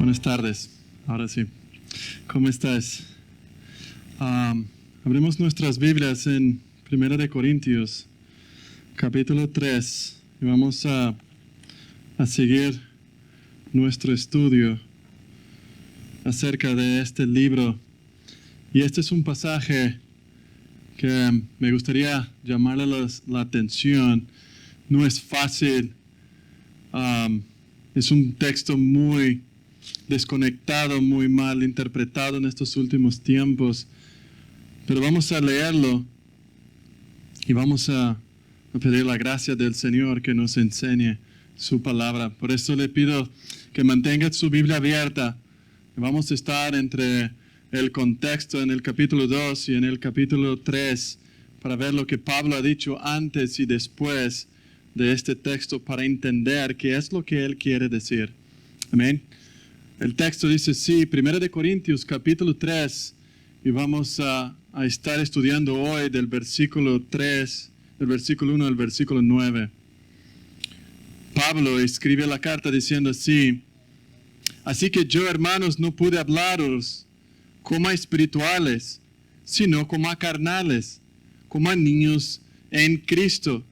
Buenas tardes. Ahora sí. ¿Cómo estás? Abrimos nuestras Biblias en 1 Corintios, capítulo 3. Y vamos a seguir nuestro estudio acerca de este libro. Y este es un pasaje que me gustaría llamarle la atención. No es fácil. Es un texto muy desconectado, muy mal interpretado en estos últimos tiempos. Pero vamos a leerlo y vamos a pedir la gracia del Señor que nos enseñe su palabra. Por eso le pido que mantenga su Biblia abierta. Vamos a estar entre el contexto en el capítulo 2 y en el capítulo 3 para ver lo que Pablo ha dicho antes y después de este texto para entender qué es lo que él quiere decir. Amén. El texto dice así, 1 Corintios capítulo 3, y vamos a estar estudiando hoy del versículo 3, del versículo 1 al versículo 9. Pablo escribe la carta diciendo así: así que yo, hermanos, no pude hablaros como a espirituales, sino como a carnales, como a niños en Cristo.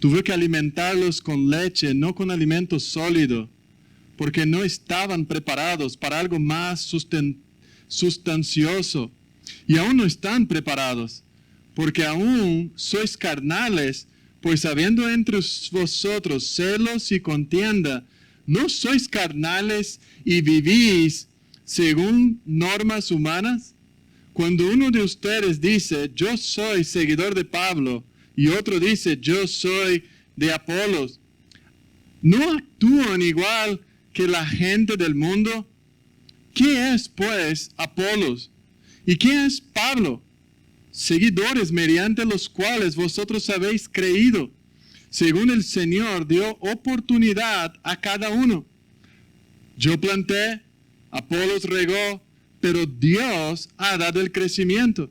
Tuve que alimentarlos con leche, no con alimento sólido, porque no estaban preparados para algo más sustancioso. Y aún no están preparados, porque aún sois carnales, pues habiendo entre vosotros celos y contienda, ¿no sois carnales y vivís según normas humanas? Cuando uno de ustedes dice, yo soy seguidor de Pablo, y otro dice, yo soy de Apolos, ¿no actúan igual que la gente del mundo? ¿Qué es, pues, Apolos? ¿Y qué es Pablo? Seguidores mediante los cuales vosotros habéis creído, según el Señor dio oportunidad a cada uno. Yo planté, Apolos regó, pero Dios ha dado el crecimiento.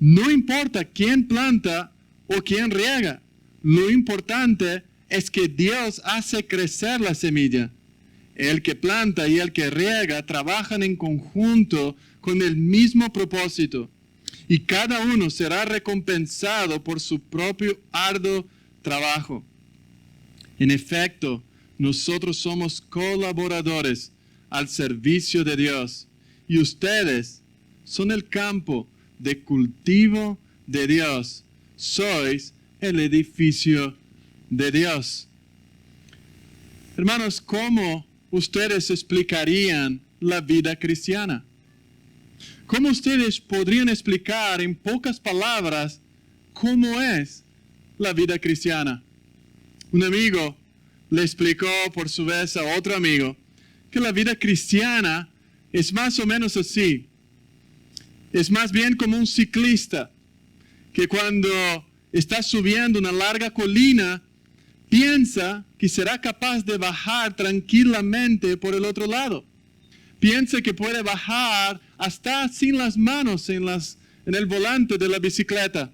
No importa quién planta o quién riega, lo importante es que Dios hace crecer la semilla. El que planta y el que riega trabajan en conjunto con el mismo propósito, y cada uno será recompensado por su propio arduo trabajo. En efecto, nosotros somos colaboradores al servicio de Dios, y ustedes son el campo de cultivo de Dios. Sois el edificio de Dios. Hermanos, ¿cómo ustedes explicarían la vida cristiana? ¿Cómo ustedes podrían explicar en pocas palabras cómo es la vida cristiana? Un amigo le explicó por su vez a otro amigo que la vida cristiana es más o menos así. Es más bien como un ciclista que cuando está subiendo una larga colina piensa que será capaz de bajar tranquilamente por el otro lado. Piensa que puede bajar hasta sin las manos en el volante de la bicicleta.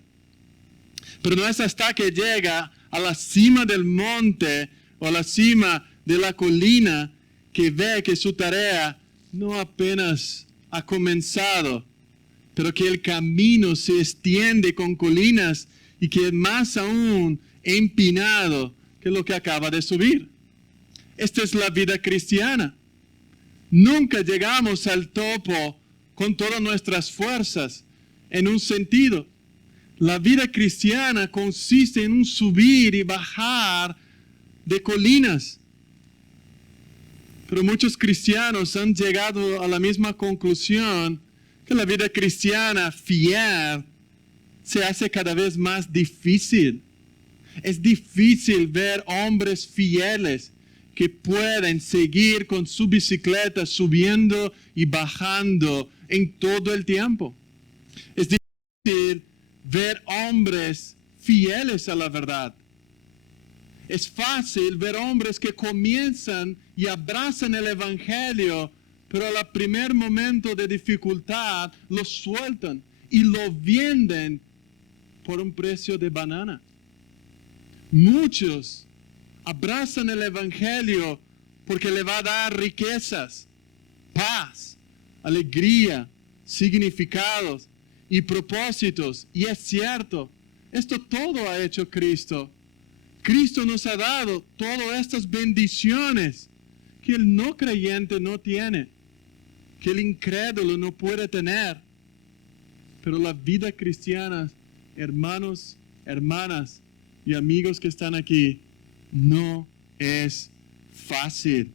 Pero no es hasta que llega a la cima del monte o a la cima de la colina que ve que su tarea no apenas ha comenzado, pero que el camino se extiende con colinas y que es más aún empinado que lo que acaba de subir. Esta es la vida cristiana. Nunca llegamos al topo con todas nuestras fuerzas en un sentido. La vida cristiana consiste en un subir y bajar de colinas. Pero muchos cristianos han llegado a la misma conclusión, que la vida cristiana fiel se hace cada vez más difícil. Es difícil ver hombres fieles que pueden seguir con su bicicleta subiendo y bajando en todo el tiempo. Es difícil ver hombres fieles a la verdad. Es fácil ver hombres que comienzan y abrazan el evangelio, pero al primer momento de dificultad lo sueltan y lo venden por un precio de banana. Muchos abrazan el evangelio porque le va a dar riquezas, paz, alegría, significados y propósitos. Y es cierto, esto todo ha hecho Cristo. Cristo nos ha dado todas estas bendiciones que el no creyente no tiene, que el incrédulo no puede tener. Pero la vida cristiana, hermanos, hermanas y amigos que están aquí, no es fácil.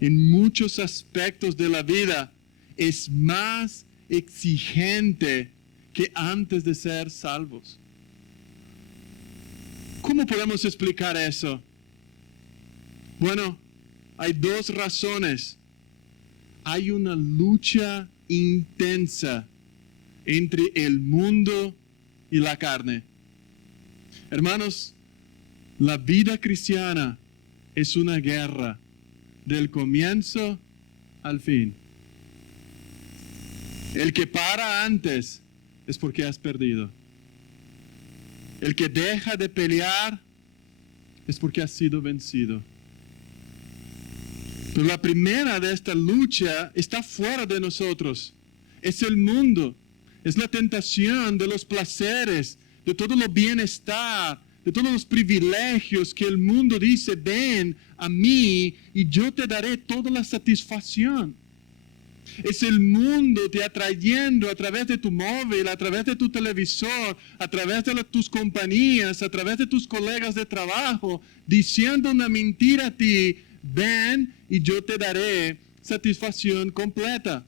En muchos aspectos de la vida es más exigente que antes de ser salvos. ¿Cómo podemos explicar eso? Bueno, hay dos razones. Hay una lucha intensa entre el mundo y la carne. Hermanos, la vida cristiana es una guerra del comienzo al fin. El que para antes es porque has perdido. El que deja de pelear es porque has sido vencido. Pero la primera de esta lucha está fuera de nosotros. Es el mundo. Es la tentación de los placeres, de todo el bienestar, de todos los privilegios que el mundo dice, ven a mí y yo te daré toda la satisfacción. Es el mundo te atrayendo a través de tu móvil, a través de tu televisor, a través de tus compañías, a través de tus colegas de trabajo, diciendo una mentira a ti, ven y yo te daré satisfacción completa.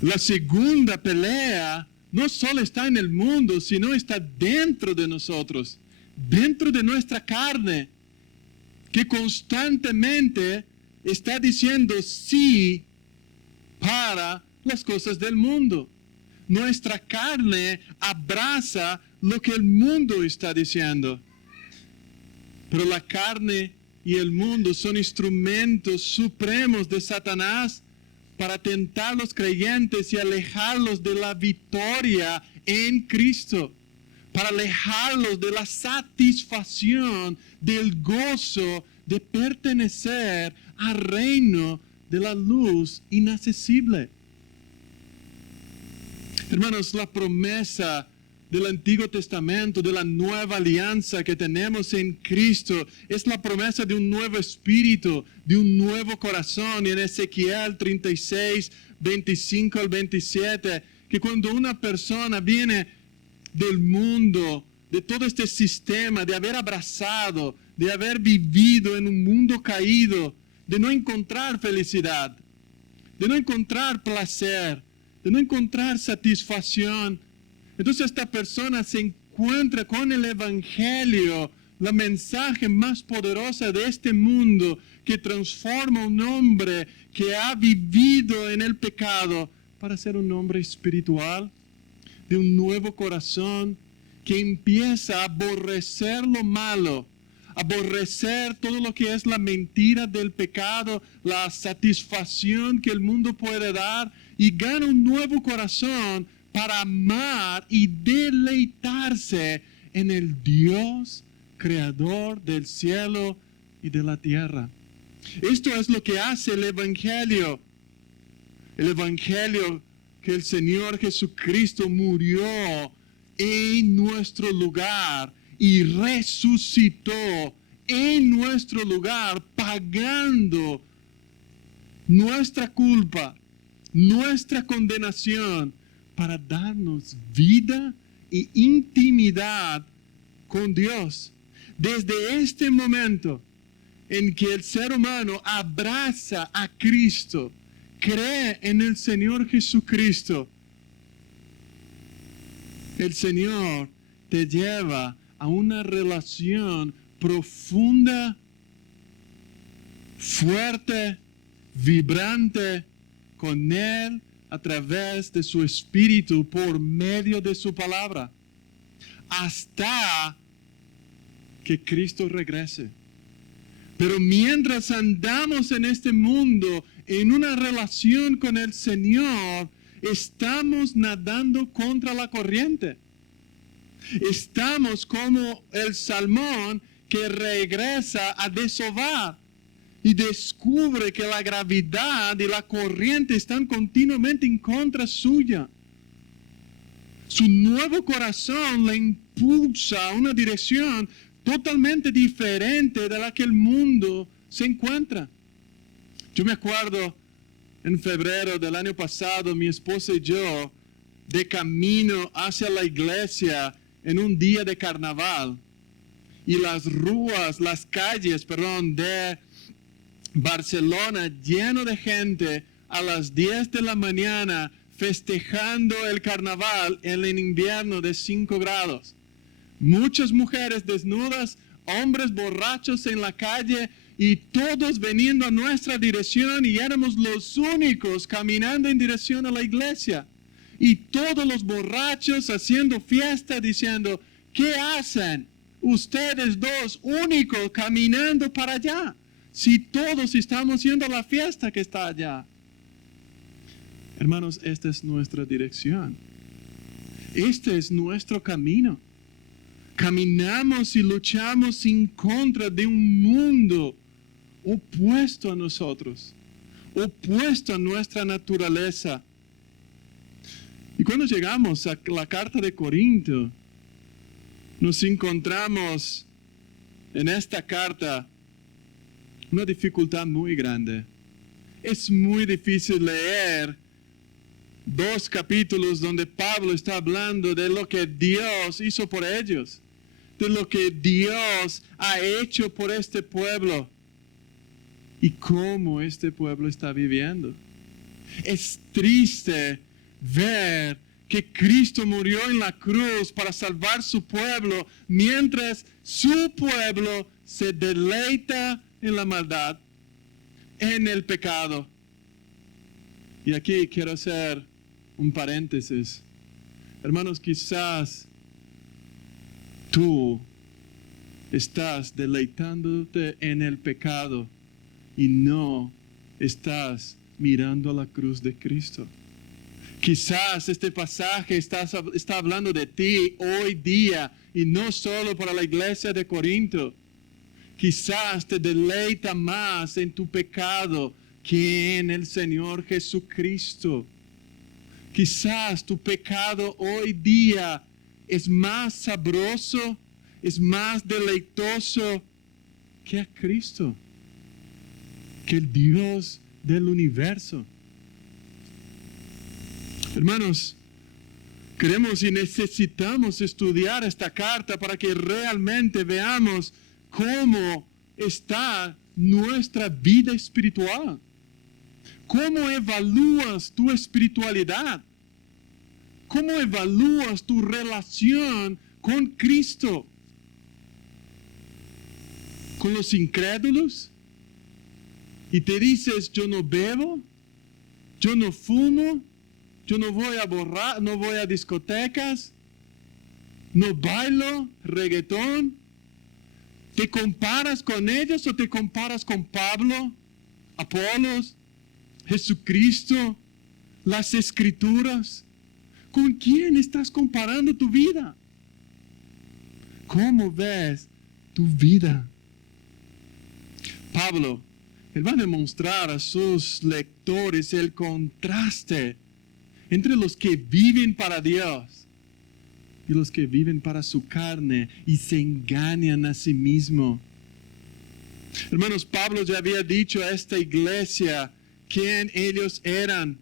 La segunda pelea no solo está en el mundo, sino está dentro de nosotros, dentro de nuestra carne, que constantemente está diciendo sí para las cosas del mundo. Nuestra carne abraza lo que el mundo está diciendo. Pero la carne y el mundo son instrumentos supremos de Satanás para tentar a los creyentes y alejarlos de la victoria en Cristo, para alejarlos de la satisfacción, del gozo de pertenecer al reino de la luz inaccesible. Hermanos, la promesa del Antiguo Testamento, de la nueva alianza que tenemos en Cristo, es la promesa de un nuevo espíritu, de un nuevo corazón. Y en Ezequiel 36, 25 al 27, que cuando una persona viene del mundo, de todo este sistema, de haber abrazado, de haber vivido en un mundo caído, de no encontrar felicidad, de no encontrar placer, de no encontrar satisfacción, entonces esta persona se encuentra con el Evangelio, la mensaje más poderosa de este mundo que transforma a un hombre que ha vivido en el pecado para ser un hombre espiritual, de un nuevo corazón que empieza a aborrecer lo malo, aborrecer todo lo que es la mentira del pecado, la satisfacción que el mundo puede dar, y gana un nuevo corazón para amar y deleitarse en el Dios creador del cielo y de la tierra. Esto es lo que hace el Evangelio. El Evangelio que el Señor Jesucristo murió en nuestro lugar y resucitó en nuestro lugar, pagando nuestra culpa, nuestra condenación, para darnos vida e intimidad con Dios. Desde este momento en que el ser humano abraza a Cristo, cree en el Señor Jesucristo, el Señor te lleva a una relación profunda, fuerte, vibrante con Él, a través de su Espíritu, por medio de su palabra, hasta que Cristo regrese. Pero mientras andamos en este mundo, en una relación con el Señor, estamos nadando contra la corriente. Estamos como el salmón que regresa a desovar, y descubre que la gravedad y la corriente están continuamente en contra suya. Su nuevo corazón le impulsa a una dirección totalmente diferente de la que el mundo se encuentra. Yo me acuerdo en febrero del año pasado, mi esposa y yo, de camino hacia la iglesia en un día de carnaval, y las calles de Barcelona lleno de gente a las 10 de la mañana festejando el carnaval en el invierno de 5 grados. Muchas mujeres desnudas, hombres borrachos en la calle y todos viniendo a nuestra dirección, y éramos los únicos caminando en dirección a la iglesia. Y todos los borrachos haciendo fiesta diciendo, ¿qué hacen ustedes dos únicos caminando para allá? Si todos estamos yendo a la fiesta que está allá. Hermanos, esta es nuestra dirección. Este es nuestro camino. Caminamos y luchamos en contra de un mundo opuesto a nosotros, opuesto a nuestra naturaleza. Y cuando llegamos a la carta de Corinto, nos encontramos en esta carta una dificultad muy grande. Es muy difícil leer 2 capítulos donde Pablo está hablando de lo que Dios hizo por ellos, de lo que Dios ha hecho por este pueblo y cómo este pueblo está viviendo. Es triste ver que Cristo murió en la cruz para salvar su pueblo, mientras su pueblo se deleita en la maldad, en el pecado. Y aquí quiero hacer un paréntesis. Hermanos, quizás tú estás deleitándote en el pecado y no estás mirando a la cruz de Cristo. Quizás este pasaje está hablando de ti hoy día y no solo para la iglesia de Corinto. Quizás te deleita más en tu pecado que en el Señor Jesucristo. Quizás tu pecado hoy día es más sabroso, es más deleitoso que a Cristo, que el Dios del universo. Hermanos, queremos y necesitamos estudiar esta carta para que realmente veamos cómo está nuestra vida espiritual. ¿Cómo evalúas tu espiritualidad? ¿Cómo evalúas tu relación con Cristo? ¿Con los incrédulos? Y te dices, yo no bebo, yo no fumo, yo no voy a discotecas, no bailo reggaetón. ¿Te comparas con ellos o te comparas con Pablo, Apolos, Jesucristo, las Escrituras? ¿Con quién estás comparando tu vida? ¿Cómo ves tu vida? Pablo, él va a demostrar a sus lectores el contraste entre los que viven para Dios y los que viven para su carne y se engañan a sí mismos. Hermanos, Pablo ya había dicho a esta iglesia quién ellos eran.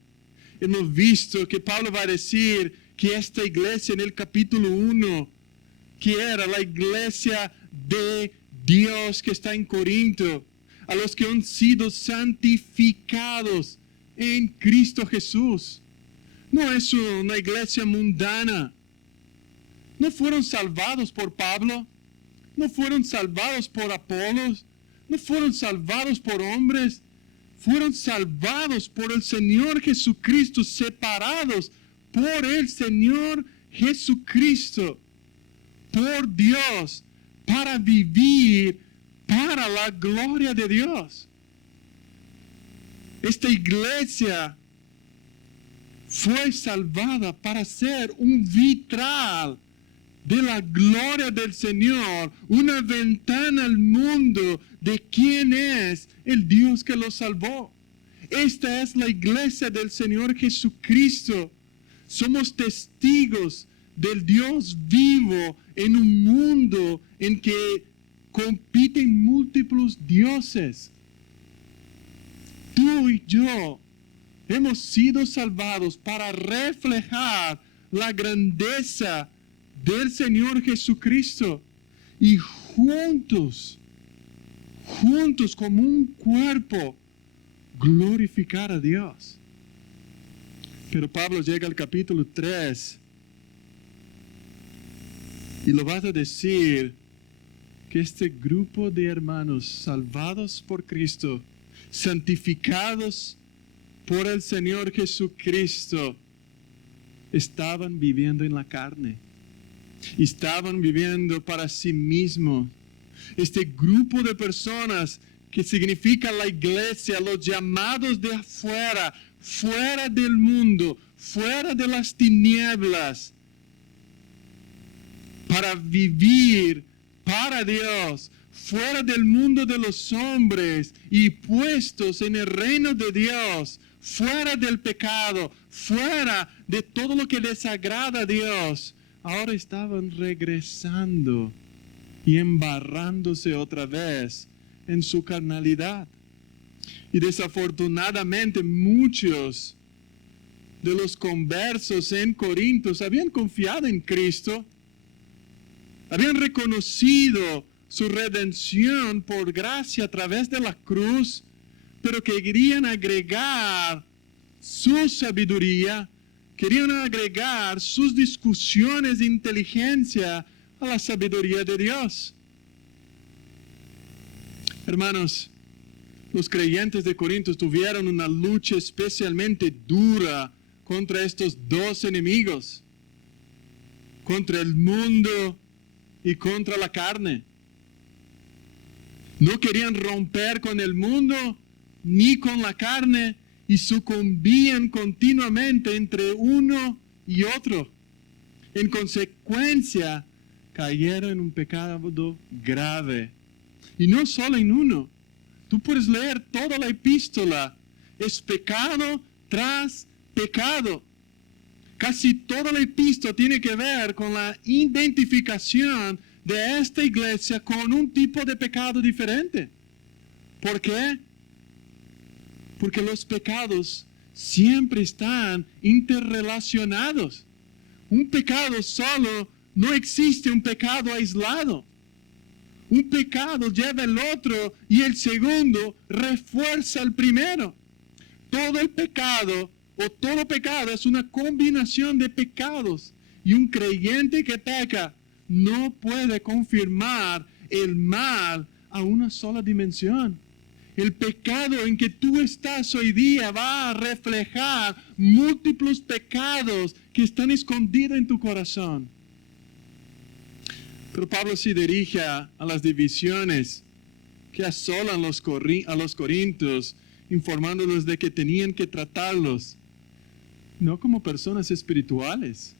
Hemos visto que Pablo va a decir que esta iglesia en el capítulo 1, que era la iglesia de Dios que está en Corinto, a los que han sido santificados en Cristo Jesús. No es una iglesia mundana. No fueron salvados por Pablo, no fueron salvados por Apolos, no fueron salvados por hombres, fueron salvados por el Señor Jesucristo, separados por el Señor Jesucristo, por Dios, para vivir para la gloria de Dios. Esta iglesia fue salvada para ser un vitral de la gloria del Señor, una ventana al mundo de quién es el Dios que los salvó. Esta es la iglesia del Señor Jesucristo. Somos testigos del Dios vivo en un mundo en que compiten múltiples dioses. Tú y yo hemos sido salvados para reflejar la grandeza del Señor Jesucristo y juntos como un cuerpo, glorificar a Dios. Pero Pablo llega al capítulo 3 y lo vas a decir que este grupo de hermanos salvados por Cristo, santificados por el Señor Jesucristo, estaban viviendo en la carne. Estaban viviendo para sí mismos. Este grupo de personas que significa la iglesia, los llamados de afuera, fuera del mundo, fuera de las tinieblas, para vivir para Dios, fuera del mundo de los hombres y puestos en el reino de Dios, fuera del pecado, fuera de todo lo que desagrada a Dios. Ahora estaban regresando y embarrándose otra vez en su carnalidad. Y desafortunadamente muchos de los conversos en Corinto habían confiado en Cristo, habían reconocido su redención por gracia a través de la cruz, pero querían agregar su sabiduría, querían agregar sus discusiones de inteligencia a la sabiduría de Dios. Hermanos, los creyentes de Corinto tuvieron una lucha especialmente dura contra estos dos enemigos, contra el mundo y contra la carne. No querían romper con el mundo ni con la carne y sucumbían continuamente entre uno y otro. En consecuencia, cayeron en un pecado grave. Y no solo en uno. Tú puedes leer toda la epístola. Es pecado tras pecado. Casi toda la epístola tiene que ver con la identificación de esta iglesia con un tipo de pecado diferente. ¿Por qué? Porque los pecados siempre están interrelacionados. Un pecado solo no existe, un pecado aislado. Un pecado lleva al otro y el segundo refuerza al primero. Todo el pecado o todo pecado es una combinación de pecados. Y un creyente que peca no puede confirmar el mal a una sola dimensión. El pecado en que tú estás hoy día va a reflejar múltiples pecados que están escondidos en tu corazón. Pero Pablo se dirige a las divisiones que asolan a los corintios, informándolos de que tenían que tratarlos no como personas espirituales,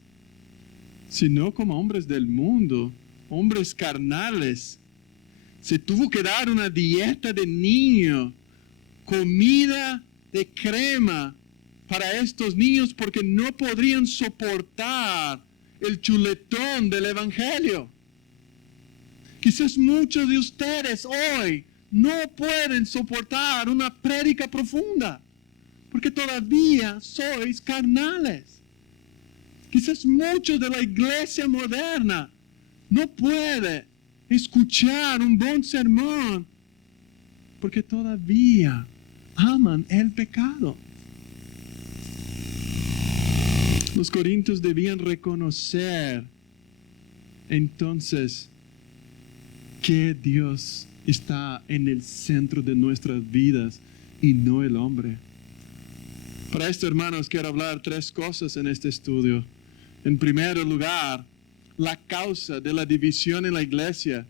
sino como hombres del mundo, hombres carnales. Se tuvo que dar una dieta de niño, comida de crema para estos niños porque no podrían soportar el chuletón del evangelio. Quizás muchos de ustedes hoy no pueden soportar una prédica profunda porque todavía sois carnales. Quizás muchos de la iglesia moderna no pueden escuchar un buen sermón porque todavía aman el pecado. Los corintios debían reconocer entonces que Dios está en el centro de nuestras vidas y no el hombre. Para esto, hermanos, quiero hablar tres cosas en este estudio. En primer lugar, la causa de la división en la iglesia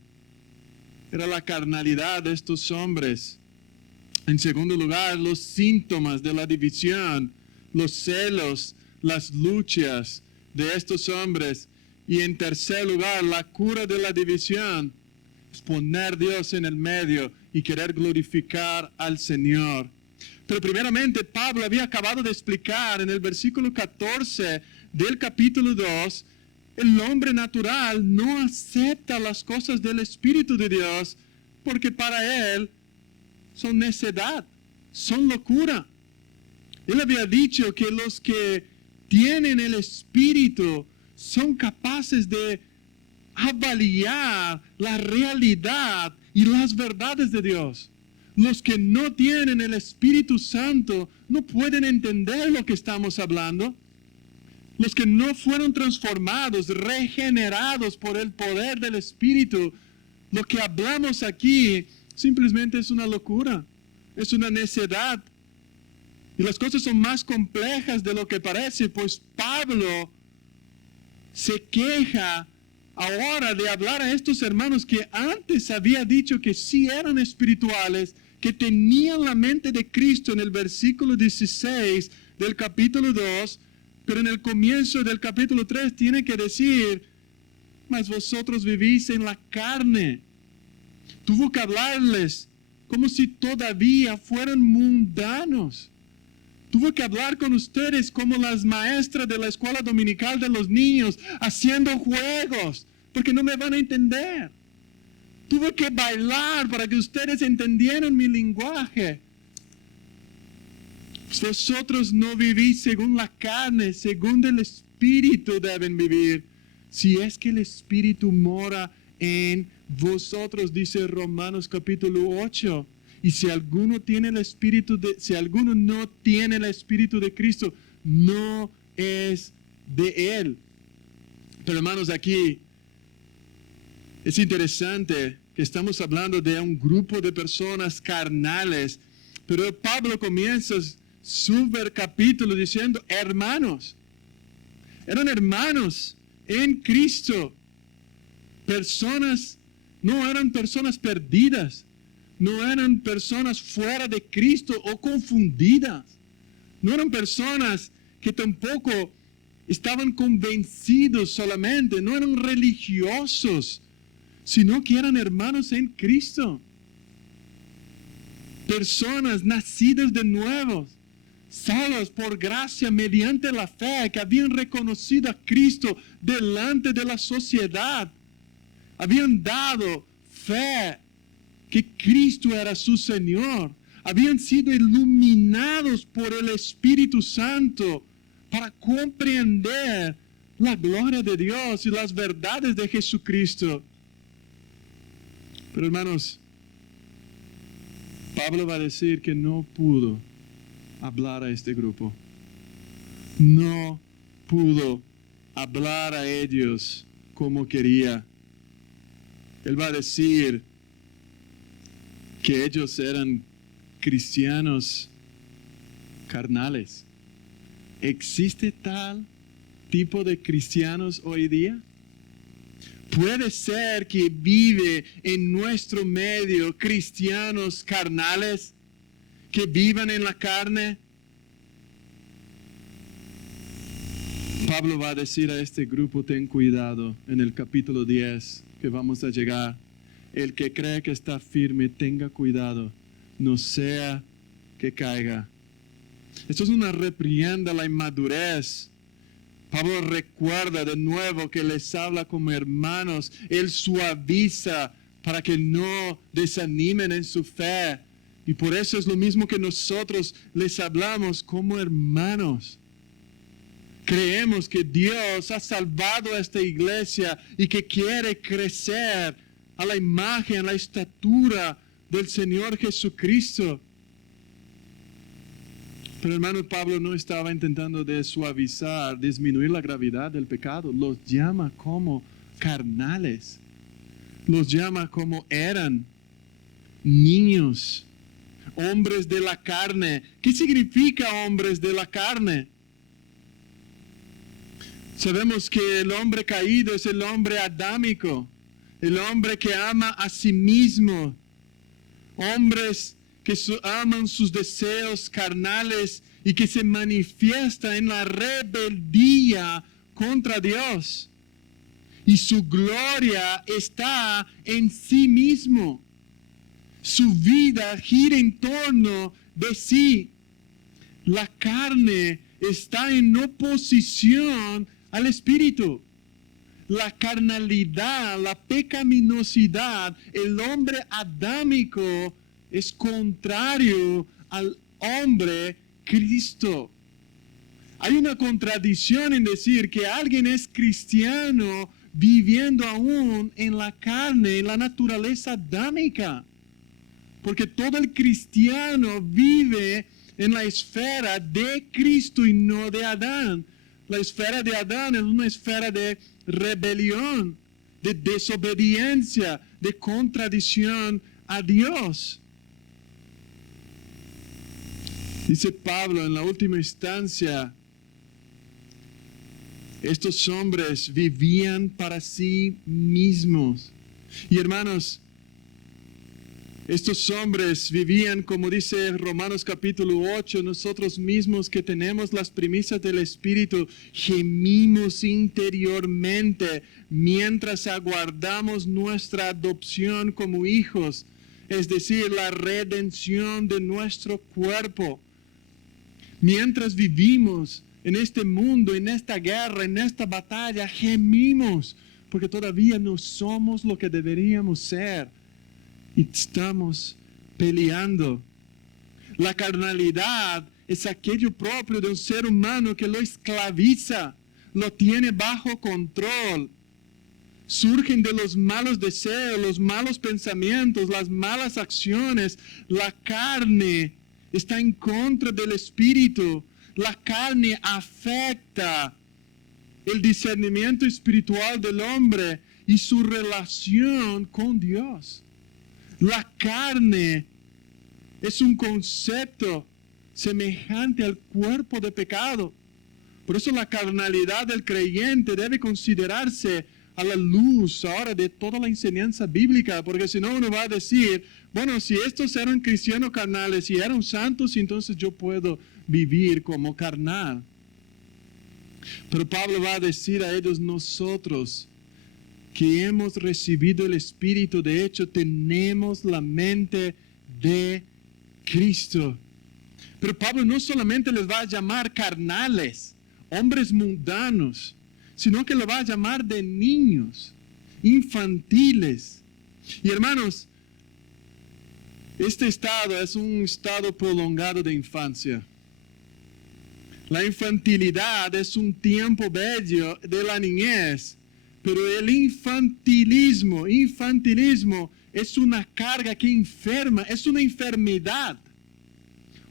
era la carnalidad de estos hombres. En segundo lugar, los síntomas de la división, los celos, las luchas de estos hombres. Y en tercer lugar, la cura de la división es poner a Dios en el medio y querer glorificar al Señor. Pero primeramente, Pablo había acabado de explicar en el versículo 14 del capítulo 2, el hombre natural no acepta las cosas del Espíritu de Dios porque para él son necedad, son locura. Él había dicho que los que tienen el Espíritu son capaces de avaliar la realidad y las verdades de Dios. Los que no tienen el Espíritu Santo no pueden entender lo que estamos hablando. Los que no fueron transformados, regenerados por el poder del Espíritu, lo que hablamos aquí simplemente es una locura, es una necedad. Y las cosas son más complejas de lo que parece, pues Pablo se queja ahora de hablar a estos hermanos que antes había dicho que sí eran espirituales, que tenían la mente de Cristo en el versículo 16 del capítulo 2, pero en el comienzo del capítulo 3 tiene que decir, mas vosotros vivís en la carne. Tuvo que hablarles como si todavía fueran mundanos. Tuvo que hablar con ustedes como las maestras de la escuela dominical de los niños, haciendo juegos, porque no me van a entender. Tuve que bailar para que ustedes entendieran mi lenguaje. Vosotros no vivís según la carne, según el Espíritu deben vivir. Si es que el Espíritu mora en vosotros, dice Romanos capítulo 8. Y si alguno no tiene el Espíritu de Cristo, no es de Él. Pero hermanos, aquí es interesante que estamos hablando de un grupo de personas carnales, pero Pablo comienza su capítulo diciendo hermanos. Eran hermanos en Cristo. No eran personas perdidas. No eran personas fuera de Cristo o confundidas. No eran personas que tampoco estaban convencidos solamente. No eran religiosos, sino que eran hermanos en Cristo. Personas nacidas de nuevo, salvas por gracia mediante la fe, que habían reconocido a Cristo delante de la sociedad. Habían dado fe que Cristo era su Señor. Habían sido iluminados por el Espíritu Santo para comprender la gloria de Dios y las verdades de Jesucristo. Pero hermanos, Pablo va a decir que no pudo hablar a este grupo. No pudo hablar a ellos como quería. Él va a decir que ellos eran cristianos carnales. ¿Existe tal tipo de cristianos hoy día? ¿Puede ser que vive en nuestro medio cristianos carnales que vivan en la carne? Pablo va a decir a este grupo, ten cuidado, en el capítulo 10 que vamos a llegar. El que cree que está firme, tenga cuidado, no sea que caiga. Esto es una reprienda a la inmadurez. Pablo recuerda de nuevo que les habla como hermanos. Él suaviza para que no desanimen en su fe. Y por eso es lo mismo que nosotros les hablamos como hermanos. Creemos que Dios ha salvado a esta iglesia y que quiere crecer a la imagen, a la estatura del Señor Jesucristo. Pero hermano, Pablo no estaba intentando de suavizar, disminuir la gravedad del pecado. Los llama como carnales. Los llama como eran niños, hombres de la carne. ¿Qué significa hombres de la carne? Sabemos que el hombre caído es el hombre adámico, el hombre que ama a sí mismo, hombres que aman sus deseos carnales y que se manifiesta en la rebeldía contra Dios. y su gloria está en sí mismo. Su vida gira en torno de sí. La carne está en oposición al espíritu. La carnalidad, la pecaminosidad, el hombre adámico es contrario al hombre Cristo. Hay una contradicción en decir que alguien es cristiano viviendo aún en la carne, en la naturaleza adámica. Porque todo el cristiano vive en la esfera de Cristo y no de Adán. La esfera de Adán es una esfera de rebelión, de desobediencia, de contradicción a Dios. Dice Pablo en la última instancia, estos hombres vivían para sí mismos. Y hermanos, estos hombres vivían, como dice Romanos capítulo 8, nosotros mismos que tenemos las primicias del Espíritu, gemimos interiormente mientras aguardamos nuestra adopción como hijos, es decir, la redención de nuestro cuerpo. Mientras vivimos en este mundo, en esta guerra, en esta batalla, gemimos, porque todavía no somos lo que deberíamos ser. Y estamos peleando. La carnalidad es aquello propio de un ser humano que lo esclaviza, lo tiene bajo control. Surgen de los malos deseos, los malos pensamientos, las malas acciones. La carne está en contra del espíritu. La carne afecta el discernimiento espiritual del hombre y su relación con Dios. La carne es un concepto semejante al cuerpo de pecado. Por eso la carnalidad del creyente debe considerarse a la luz ahora de toda la enseñanza bíblica, porque si no uno va a decir, bueno, si estos eran cristianos carnales y eran santos, entonces yo puedo vivir como carnal. Pero Pablo va a decir a ellos, nosotros que hemos recibido el Espíritu, de hecho tenemos la mente de Cristo. Pero Pablo no solamente les va a llamar carnales, hombres mundanos, sino que lo va a llamar de niños, infantiles. Y hermanos, este estado es un estado prolongado de infancia. La infantilidad es un tiempo bello de la niñez, pero el infantilismo es una carga que enferma, es una enfermedad.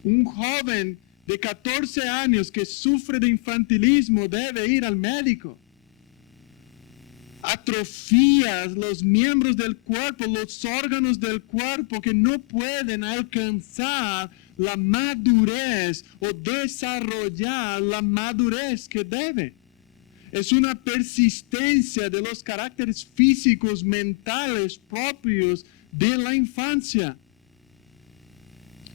Un joven de 14 años que sufre de infantilismo debe ir al médico. Atrofías los miembros del cuerpo, los órganos del cuerpo que no pueden alcanzar la madurez o desarrollar la madurez que debe. Es una persistencia de los caracteres físicos, mentales propios de la infancia.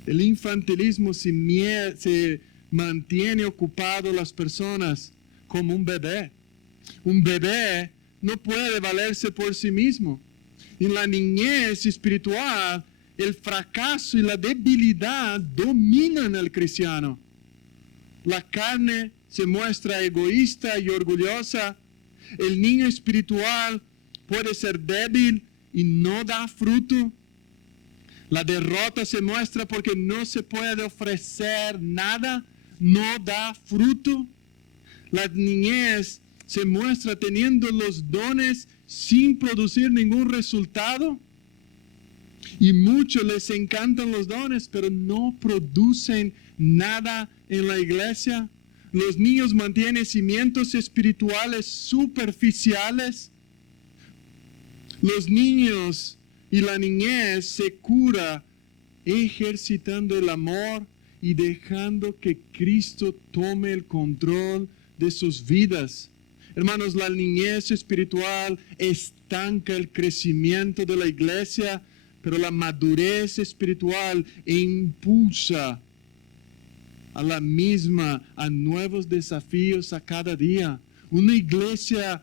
El infantilismo se mantiene ocupado las personas como un bebé. Un bebé no puede valerse por sí mismo. En la niñez espiritual, el fracaso y la debilidad dominan al cristiano. La carne se muestra egoísta y orgullosa. El niño espiritual puede ser débil y no da fruto. La derrota se muestra porque no se puede ofrecer nada, no da fruto. La niñez se muestra teniendo los dones sin producir ningún resultado. Y muchos les encantan los dones, pero no producen nada en la iglesia. Los niños mantienen cimientos espirituales superficiales. Los niños y la niñez se cura ejercitando el amor y dejando que Cristo tome el control de sus vidas. Hermanos, la niñez espiritual estanca el crecimiento de la iglesia, pero la madurez espiritual impulsa a la misma, a nuevos desafíos a cada día. Una iglesia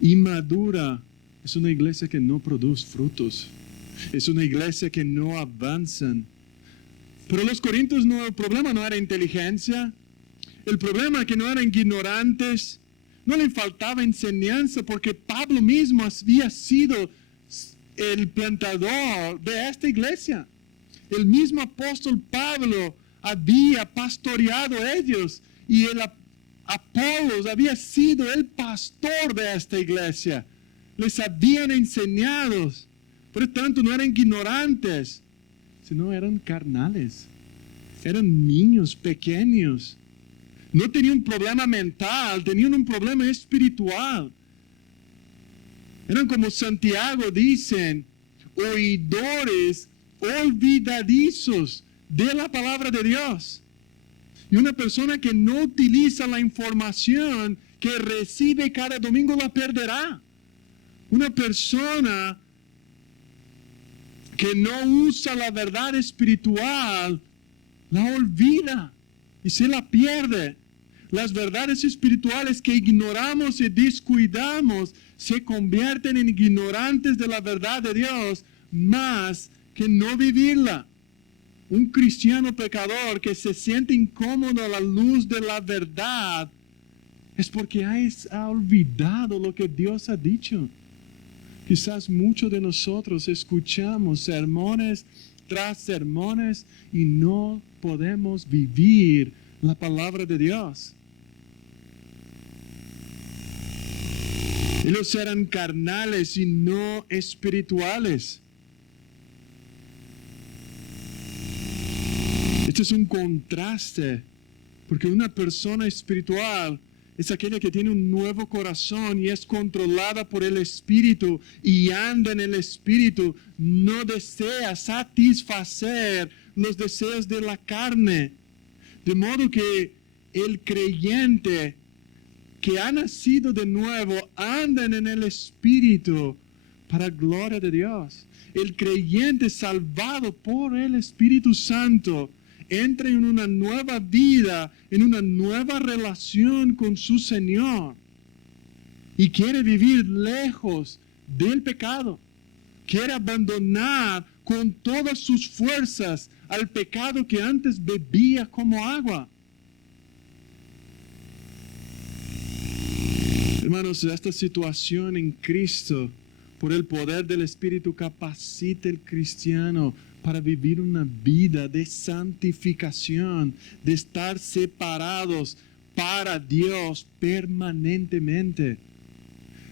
inmadura es una iglesia que no produce frutos. Es una iglesia que no avanza. Pero los corintios el problema no era inteligencia. El problema es que no eran ignorantes. No le faltaba enseñanza porque Pablo mismo había sido el plantador de esta iglesia. El mismo apóstol Pablo había pastoreado a ellos y el Apolos había sido el pastor de esta iglesia. Les habían enseñado. Por lo tanto, no eran ignorantes, sino eran carnales. Eran niños pequeños. No tenían un problema mental, tenían un problema espiritual. Eran como Santiago dicen, oidores olvidadizos de la palabra de Dios. Y una persona que no utiliza la información que recibe cada domingo la perderá. Una persona que no usa la verdad espiritual la olvida y se la pierde. Las verdades espirituales que ignoramos y descuidamos se convierten en ignorantes de la verdad de Dios más que no vivirla. Un cristiano pecador que se siente incómodo a la luz de la verdad es porque ha olvidado lo que Dios ha dicho. Quizás muchos de nosotros escuchamos sermones tras sermones y no podemos vivir la palabra de Dios. Ellos eran carnales y no espirituales. Este es un contraste, porque una persona espiritual es aquella que tiene un nuevo corazón y es controlada por el Espíritu y anda en el Espíritu. No desea satisfacer los deseos de la carne. De modo que el creyente que ha nacido de nuevo anda en el Espíritu para gloria de Dios. El creyente salvado por el Espíritu Santo entra en una nueva vida, en una nueva relación con su Señor. Y quiere vivir lejos del pecado. Quiere abandonar con todas sus fuerzas al pecado que antes bebía como agua. Hermanos, esta situación en Cristo, por el poder del Espíritu, capacita al cristiano para vivir una vida de santificación, de estar separados para Dios permanentemente.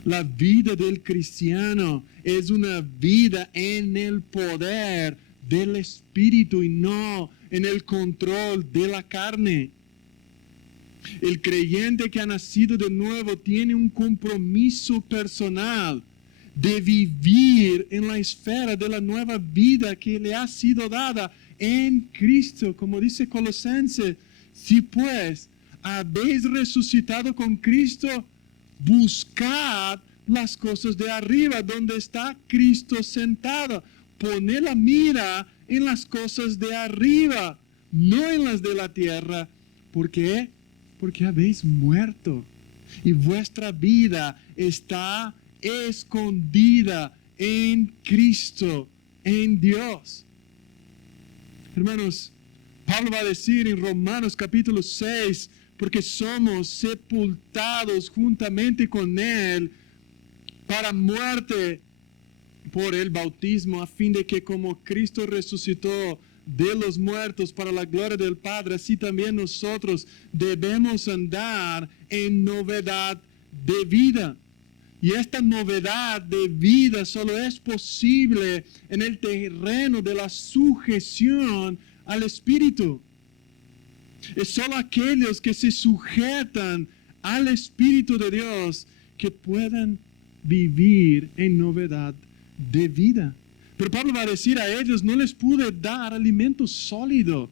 La vida del cristiano es una vida en el poder del Espíritu y no en el control de la carne. El creyente que ha nacido de nuevo tiene un compromiso personal de vivir en la esfera de la nueva vida que le ha sido dada en Cristo. Como dice Colosenses, si pues habéis resucitado con Cristo, buscad las cosas de arriba, donde está Cristo sentado. Poned la mira en las cosas de arriba, no en las de la tierra. ¿Por qué? Porque habéis muerto y vuestra vida está escondida en Cristo, en Dios. Hermanos, Pablo va a decir en Romanos capítulo 6, porque somos sepultados juntamente con Él para muerte por el bautismo, a fin de que como Cristo resucitó de los muertos para la gloria del Padre, así también nosotros debemos andar en novedad de vida. Y esta novedad de vida solo es posible en el terreno de la sujeción al Espíritu. Es solo aquellos que se sujetan al Espíritu de Dios que puedan vivir en novedad de vida. Pero Pablo va a decir a ellos, no les pude dar alimento sólido.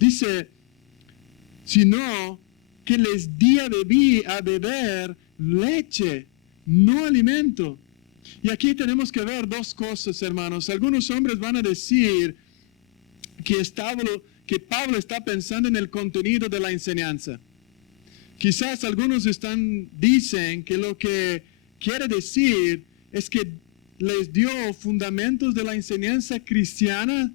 Dice, sino que les di a beber leche, no alimento. Y aquí tenemos que ver dos cosas, hermanos. Algunos hombres van a decir que Pablo está pensando en el contenido de la enseñanza. Quizás algunos dicen que lo que quiere decir es que les dio fundamentos de la enseñanza cristiana,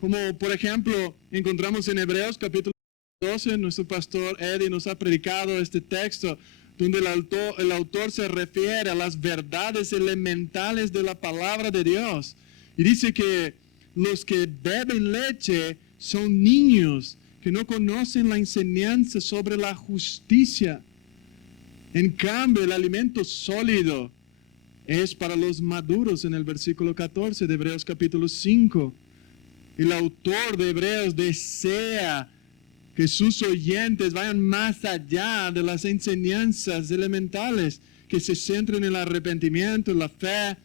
como por ejemplo encontramos en Hebreos capítulo 12, nuestro pastor Eddie nos ha predicado este texto, donde el autor se refiere a las verdades elementales de la palabra de Dios. Y dice que los que beben leche son niños que no conocen la enseñanza sobre la justicia. En cambio, el alimento sólido es para los maduros en el versículo 14 de Hebreos capítulo 5. El autor de Hebreos desea que sus oyentes vayan más allá de las enseñanzas elementales, que se centren en el arrepentimiento, en la fe,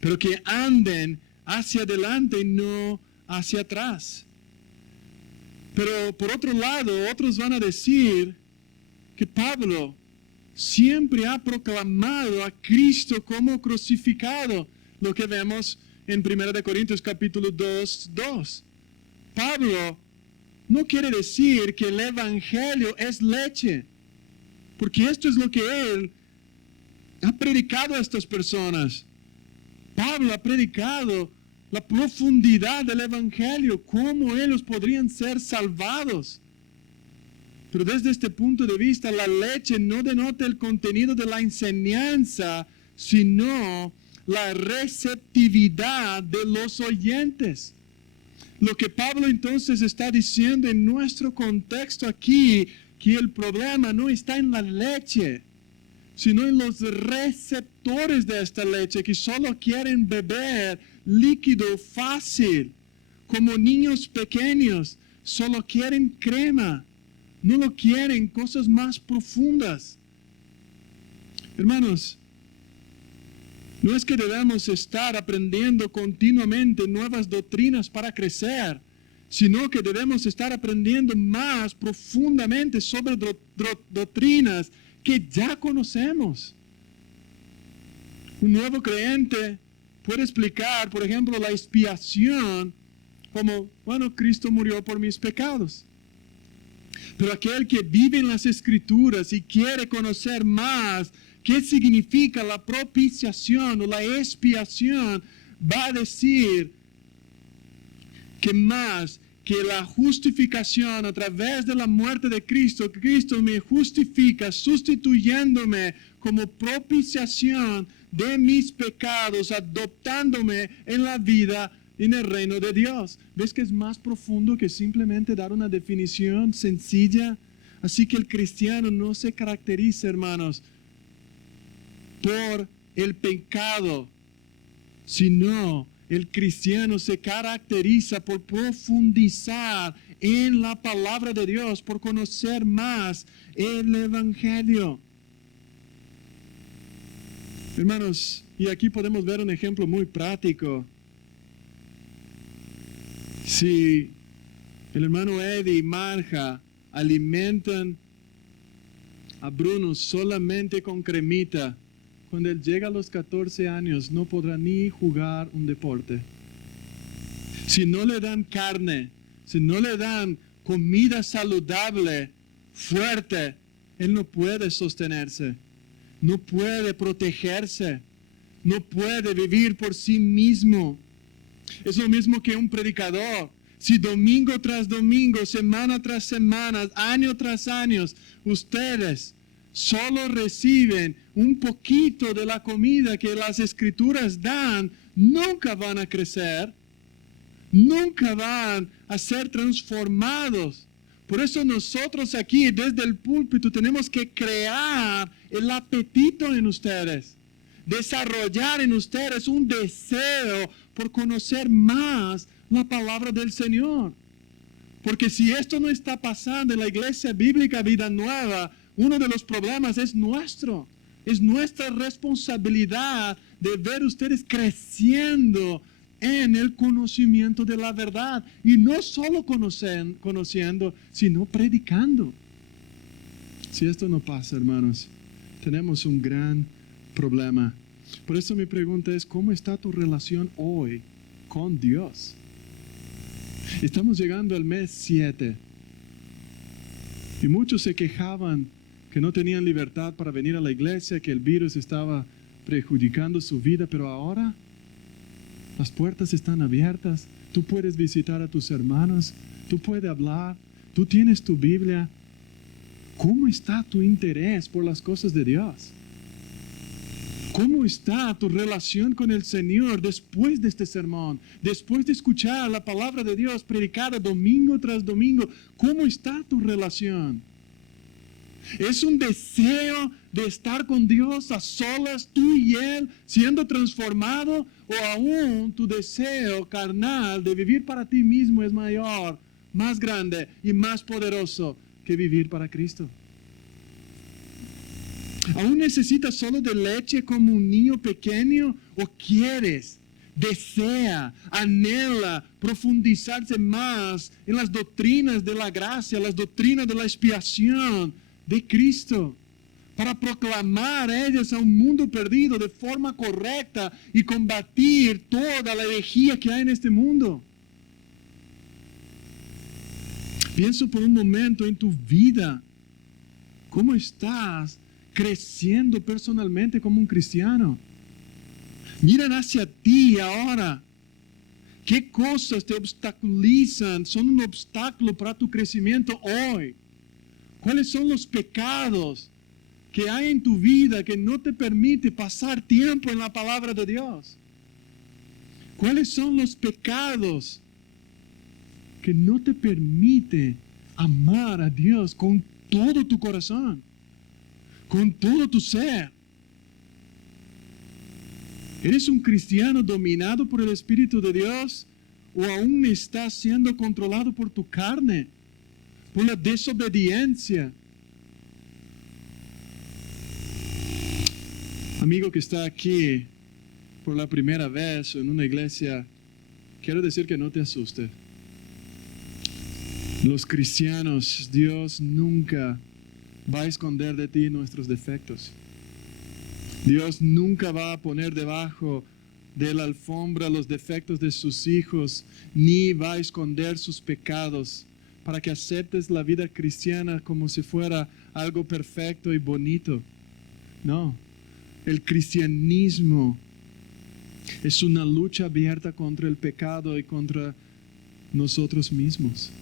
pero que anden hacia adelante y no hacia atrás. Pero por otro lado, otros van a decir que Pablo siempre ha proclamado a Cristo como crucificado, lo que vemos en 1 Corintios capítulo 2. Pablo no quiere decir que el evangelio es leche, porque esto es lo que él ha predicado a estas personas. Pablo ha predicado la profundidad del evangelio, cómo ellos podrían ser salvados. Pero desde este punto de vista, la leche no denota el contenido de la enseñanza, sino la receptividad de los oyentes. Lo que Pablo entonces está diciendo en nuestro contexto aquí, que el problema no está en la leche, sino en los receptores de esta leche, que solo quieren beber líquido fácil, como niños pequeños, solo quieren crema, no lo quieren cosas más profundas. Hermanos, no es que debamos estar aprendiendo continuamente nuevas doctrinas para crecer, sino que debemos estar aprendiendo más profundamente sobre doctrinas que ya conocemos. Un nuevo creyente puede explicar, por ejemplo, la expiación como, bueno, Cristo murió por mis pecados. Pero aquel que vive en las Escrituras y quiere conocer más qué significa la propiciación o la expiación, va a decir que más que la justificación a través de la muerte de Cristo, Cristo me justifica sustituyéndome como propiciación de mis pecados, adoptándome en la vida en el reino de Dios. ¿Ves que es más profundo que simplemente dar una definición sencilla? Así que el cristiano no se caracteriza, hermanos, por el pecado, sino el cristiano se caracteriza por profundizar en la palabra de Dios, por conocer más el evangelio. Hermanos, y aquí podemos ver un ejemplo muy práctico. Si el hermano Eddie y Marja alimentan a Bruno solamente con cremita, cuando él llega a los 14 años no podrá ni jugar un deporte. Si no le dan carne, si no le dan comida saludable, fuerte, él no puede sostenerse, no puede protegerse, no puede vivir por sí mismo. Es lo mismo que un predicador. Si domingo tras domingo, semana tras semana, año tras año, ustedes solo reciben un poquito de la comida que las Escrituras dan, nunca van a crecer, nunca van a ser transformados. Por eso nosotros aquí desde el púlpito tenemos que crear el apetito en ustedes, desarrollar en ustedes un deseo por conocer más la palabra del Señor. Porque si esto no está pasando en la Iglesia Bíblica Vida Nueva, uno de los problemas es nuestro. Es nuestra responsabilidad de ver ustedes creciendo en el conocimiento de la verdad. Y no solo conociendo, sino predicando. Si esto no pasa, hermanos, tenemos un gran problema. Por eso mi pregunta es, ¿cómo está tu relación hoy con Dios? Estamos llegando al mes 7. Y muchos se quejaban que no tenían libertad para venir a la iglesia, que el virus estaba perjudicando su vida, pero ahora las puertas están abiertas. Tú puedes visitar a tus hermanos, tú puedes hablar, tú tienes tu Biblia. ¿Cómo está tu interés por las cosas de Dios? ¿Cómo está tu relación con el Señor después de este sermón? Después de escuchar la palabra de Dios predicada domingo tras domingo, ¿cómo está tu relación? ¿Es un deseo de estar con Dios a solas, tú y Él, siendo transformado? ¿O aún tu deseo carnal de vivir para ti mismo es mayor, más grande y más poderoso que vivir para Cristo? ¿Aún necesitas solo de leche como un niño pequeño? ¿O quieres, desea, anhela profundizarse más en las doctrinas de la gracia, las doctrinas de la expiación de Cristo, para proclamar ellas a un mundo perdido de forma correcta y combatir toda la herejía que hay en este mundo? Piensa por un momento en tu vida. ¿Cómo estás creciendo personalmente como un cristiano? Miran hacia ti ahora. ¿Qué cosas te obstaculizan? Son un obstáculo para tu crecimiento hoy. ¿Cuáles son los pecados que hay en tu vida que no te permite pasar tiempo en la palabra de Dios? ¿Cuáles son los pecados que no te permite amar a Dios con todo tu corazón, con todo tu ser? ¿Eres un cristiano dominado por el Espíritu de Dios o aún estás siendo controlado por tu carne, por la desobediencia? Amigo que está aquí por la primera vez en una iglesia, quiero decir que no te asuste. Los cristianos, Dios nunca va a esconder de ti nuestros defectos. Dios nunca va a poner debajo de la alfombra los defectos de sus hijos, ni va a esconder sus pecados para que aceptes la vida cristiana como si fuera algo perfecto y bonito. No, el cristianismo es una lucha abierta contra el pecado y contra nosotros mismos.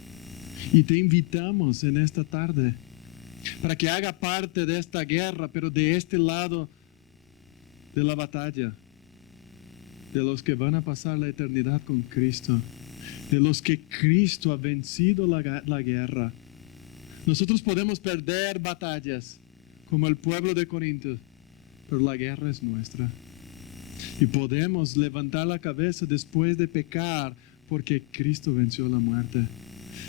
Y te invitamos en esta tarde para que haga parte de esta guerra, pero de este lado de la batalla, de los que van a pasar la eternidad con Cristo, de los que Cristo ha vencido la guerra. Nosotros podemos perder batallas como el pueblo de Corinto, pero la guerra es nuestra. Y podemos levantar la cabeza después de pecar porque Cristo venció la muerte.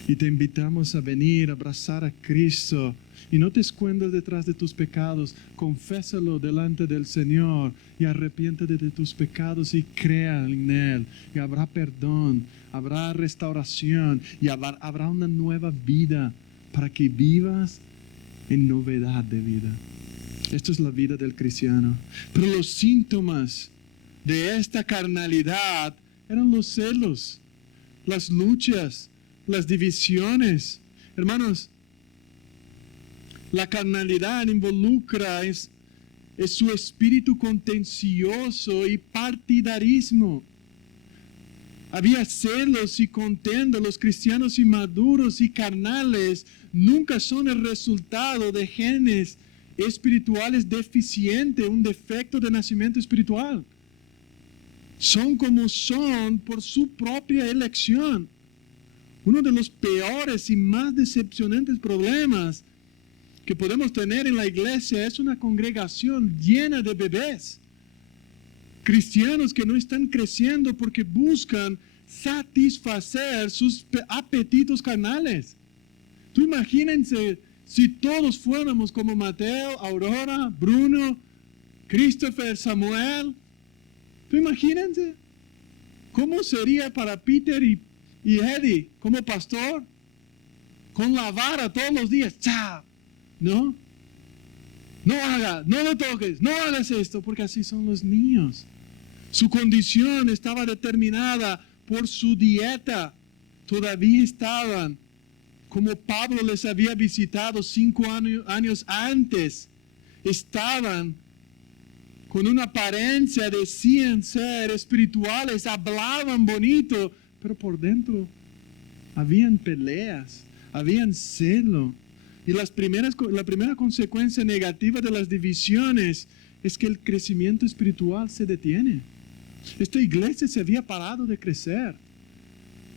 Y te invitamos a venir, a abrazar a Cristo. Y no te escondas detrás de tus pecados. Confésalo delante del Señor y arrepiéntete de tus pecados y crea en Él. Y habrá perdón, habrá restauración y habrá una nueva vida para que vivas en novedad de vida. Esto es la vida del cristiano. Pero los síntomas de esta carnalidad eran los celos, las luchas, las divisiones. Hermanos, la carnalidad involucra es su espíritu contencioso y partidarismo. Había celos y contienda. Los cristianos inmaduros y carnales nunca son el resultado de genes espirituales deficientes, un defecto de nacimiento espiritual. Son como son por su propia elección. Uno de los peores y más decepcionantes problemas que podemos tener en la iglesia es una congregación llena de bebés. Cristianos que no están creciendo porque buscan satisfacer sus apetitos carnales. Tú imagínense si todos fuéramos como Mateo, Aurora, Bruno, Christopher, Samuel. Tú imagínense cómo sería para Peter y Eddie como pastor, con la vara todos los días. ¡Chao! No hagas, no lo toques, no hagas esto, porque así son los niños. Su condición estaba determinada por su dieta. Todavía estaban como Pablo les había visitado 5 años antes, estaban con una apariencia, decían ser espirituales, hablaban bonito, pero por dentro habían peleas, habían celo. Y la primera consecuencia negativa de las divisiones es que el crecimiento espiritual se detiene. Esta iglesia se había parado de crecer.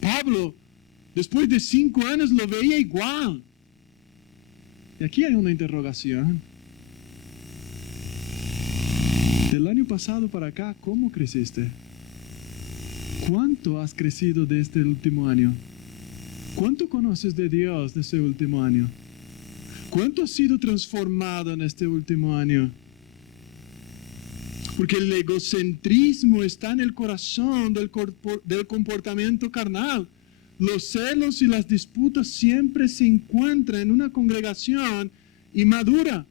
Pablo, después de 5 años, lo veía igual. Y aquí hay una interrogación. Del año pasado para acá, ¿cómo creciste? ¿Cuánto has crecido de este último año? ¿Cuánto conoces de Dios de este último año? ¿Cuánto has sido transformado en este último año? Porque el egocentrismo está en el corazón del comportamiento carnal. Los celos y las disputas siempre se encuentran en una congregación inmadura.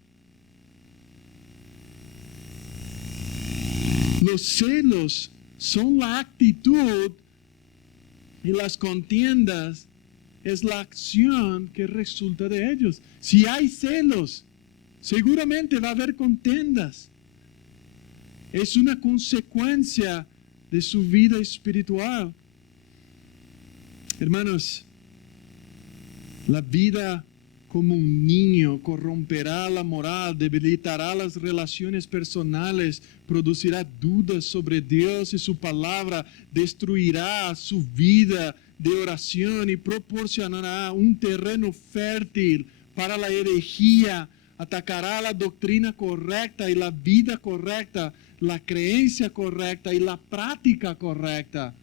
Los celos son la actitud y las contiendas es la acción que resulta de ellos. Si hay celos, seguramente va a haber contiendas. Es una consecuencia de su vida espiritual. Hermanos, la vida como un niño corromperá la moral, debilitará las relaciones personales, producirá dudas sobre Dios y su palabra, destruirá su vida de oración y proporcionará un terreno fértil para la herejía, atacará la doctrina correcta y la vida correcta, la creencia correcta y la práctica correcta.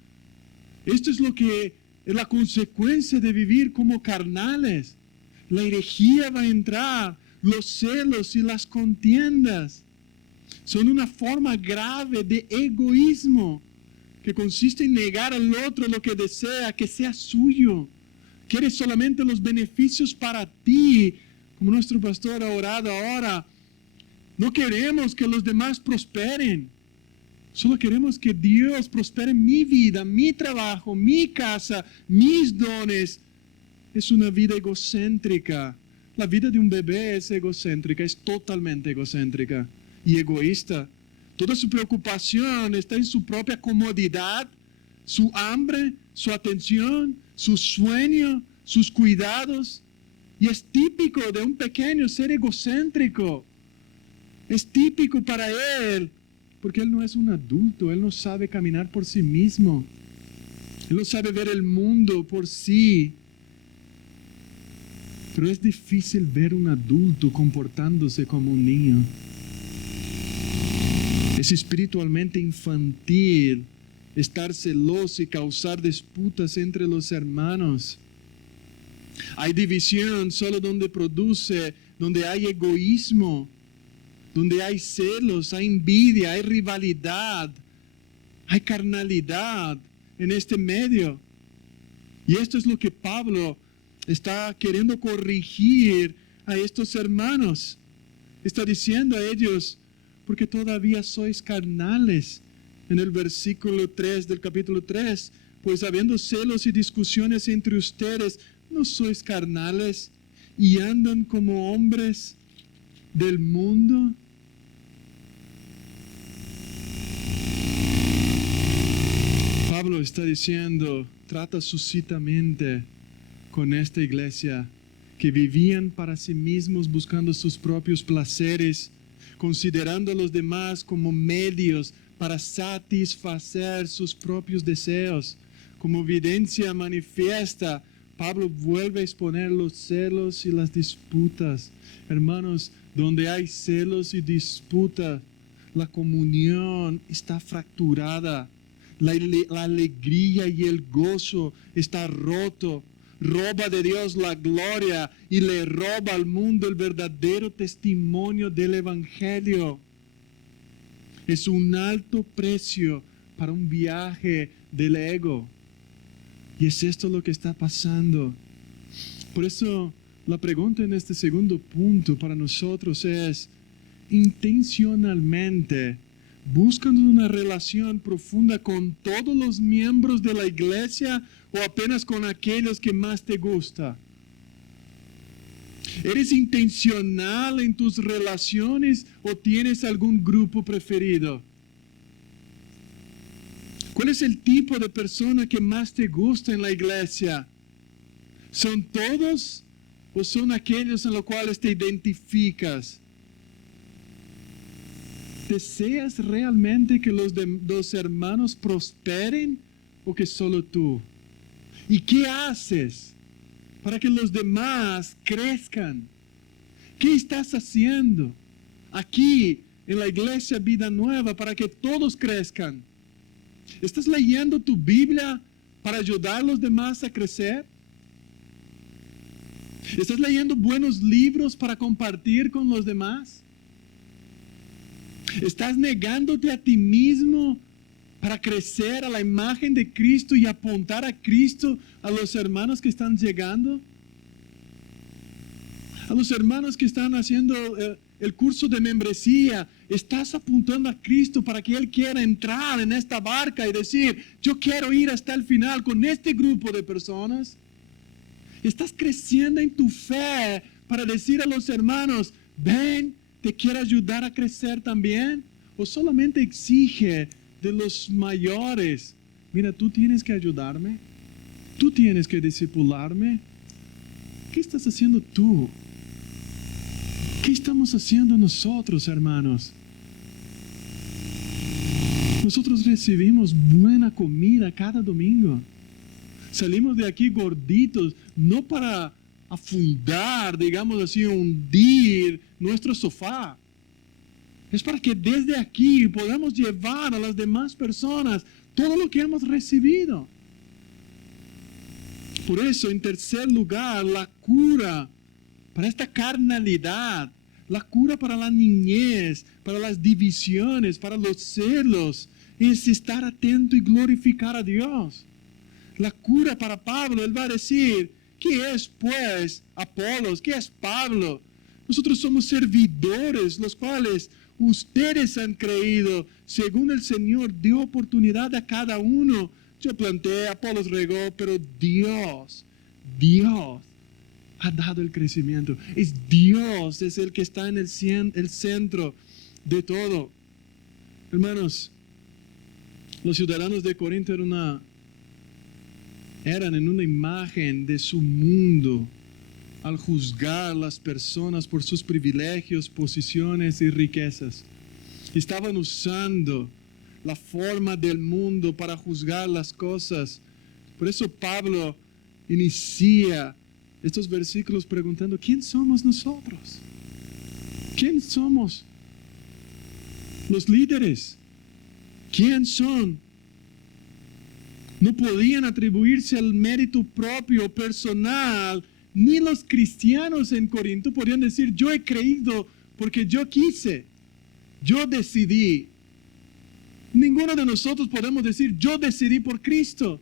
Esto es lo que es la consecuencia de vivir como carnales. La herejía va a entrar, los celos y las contiendas son una forma grave de egoísmo que consiste en negar al otro lo que desea que sea suyo. Quieres solamente los beneficios para ti, como nuestro pastor ha orado ahora. No queremos que los demás prosperen. Solo queremos que Dios prospere mi vida, mi trabajo, mi casa, mis dones. Es una vida egocéntrica. La vida de un bebé es egocéntrica, es totalmente egocéntrica y egoísta. Toda su preocupación está en su propia comodidad, su hambre, su atención, su sueño, sus cuidados. Y es típico de un pequeño ser egocéntrico. Es típico para él, porque él no es un adulto, él no sabe caminar por sí mismo. Él no sabe ver el mundo por sí. Pero es difícil ver un adulto comportándose como un niño. Es espiritualmente infantil estar celoso y causar disputas entre los hermanos. Hay división solo donde hay egoísmo, donde hay celos, hay envidia, hay rivalidad, hay carnalidad en este medio. Y esto es lo que Pablo está queriendo corregir a estos hermanos. Está diciendo a ellos, porque todavía sois carnales, en el versículo 3 del capítulo 3, pues habiendo celos y discusiones entre ustedes, ¿no sois carnales y andan como hombres del mundo? Pablo está diciendo, trata suscitamente con esta iglesia que vivían para sí mismos buscando sus propios placeres, considerando a los demás como medios para satisfacer sus propios deseos. Como evidencia manifiesta, Pablo vuelve a exponer los celos y las disputas. Hermanos, donde hay celos y disputas, la comunión está fracturada. La alegría y el gozo está roto. Roba de Dios la gloria y le roba al mundo el verdadero testimonio del Evangelio. Es un alto precio para un viaje del ego. Y es esto lo que está pasando. Por eso la pregunta en este segundo punto para nosotros es, intencionalmente, buscando una relación profunda con todos los miembros de la iglesia o apenas con aquellos que más te gusta. ¿Eres intencional en tus relaciones o tienes algún grupo preferido? ¿Cuál es el tipo de persona que más te gusta en la iglesia? ¿Son todos o son aquellos en los cuales te identificas? ¿Deseas realmente que los hermanos prosperen o que solo tú? ¿Y qué haces para que los demás crezcan? ¿Qué estás haciendo aquí en la iglesia Vida Nueva para que todos crezcan? ¿Estás leyendo tu Biblia para ayudar a los demás a crecer? ¿Estás leyendo buenos libros para compartir con los demás? ¿Estás negándote a ti mismo para crecer a la imagen de Cristo y apuntar a Cristo a los hermanos que están llegando? A los hermanos que están haciendo el curso de membresía, estás apuntando a Cristo para que Él quiera entrar en esta barca y decir, yo quiero ir hasta el final con este grupo de personas. Estás creciendo en tu fe para decir a los hermanos, ven, te quiero ayudar a crecer también. O solamente exige de los mayores, mira, tú tienes que ayudarme, tú tienes que discipularme. ¿Qué estás haciendo tú? ¿Qué estamos haciendo nosotros, hermanos? Nosotros recibimos buena comida cada domingo. Salimos de aquí gorditos, no para afundar, digamos así, hundir nuestro sofá. Es para que desde aquí podamos llevar a las demás personas todo lo que hemos recibido. Por eso, en tercer lugar, la cura para esta carnalidad, la cura para la niñez, para las divisiones, para los celos, es estar atento y glorificar a Dios. La cura para Pablo, él va a decir, ¿qué es pues Apolos? ¿Qué es Pablo? Nosotros somos servidores, los cuales ustedes han creído, según el Señor dio oportunidad a cada uno. Yo planté, Apolos regó, pero Dios ha dado el crecimiento. Es Dios, es el que está en el centro de todo. Hermanos, los ciudadanos de Corinto eran en una imagen de su mundo al juzgar las personas por sus privilegios, posiciones y riquezas. Estaban usando la forma del mundo para juzgar las cosas. Por eso Pablo inicia estos versículos preguntando, ¿quién somos nosotros? ¿Quién somos los líderes? ¿Quién son? No podían atribuirse el mérito propio, personal, ni los cristianos en Corinto podían decir, yo he creído porque yo quise, yo decidí. Ninguno de nosotros podemos decir, yo decidí por Cristo,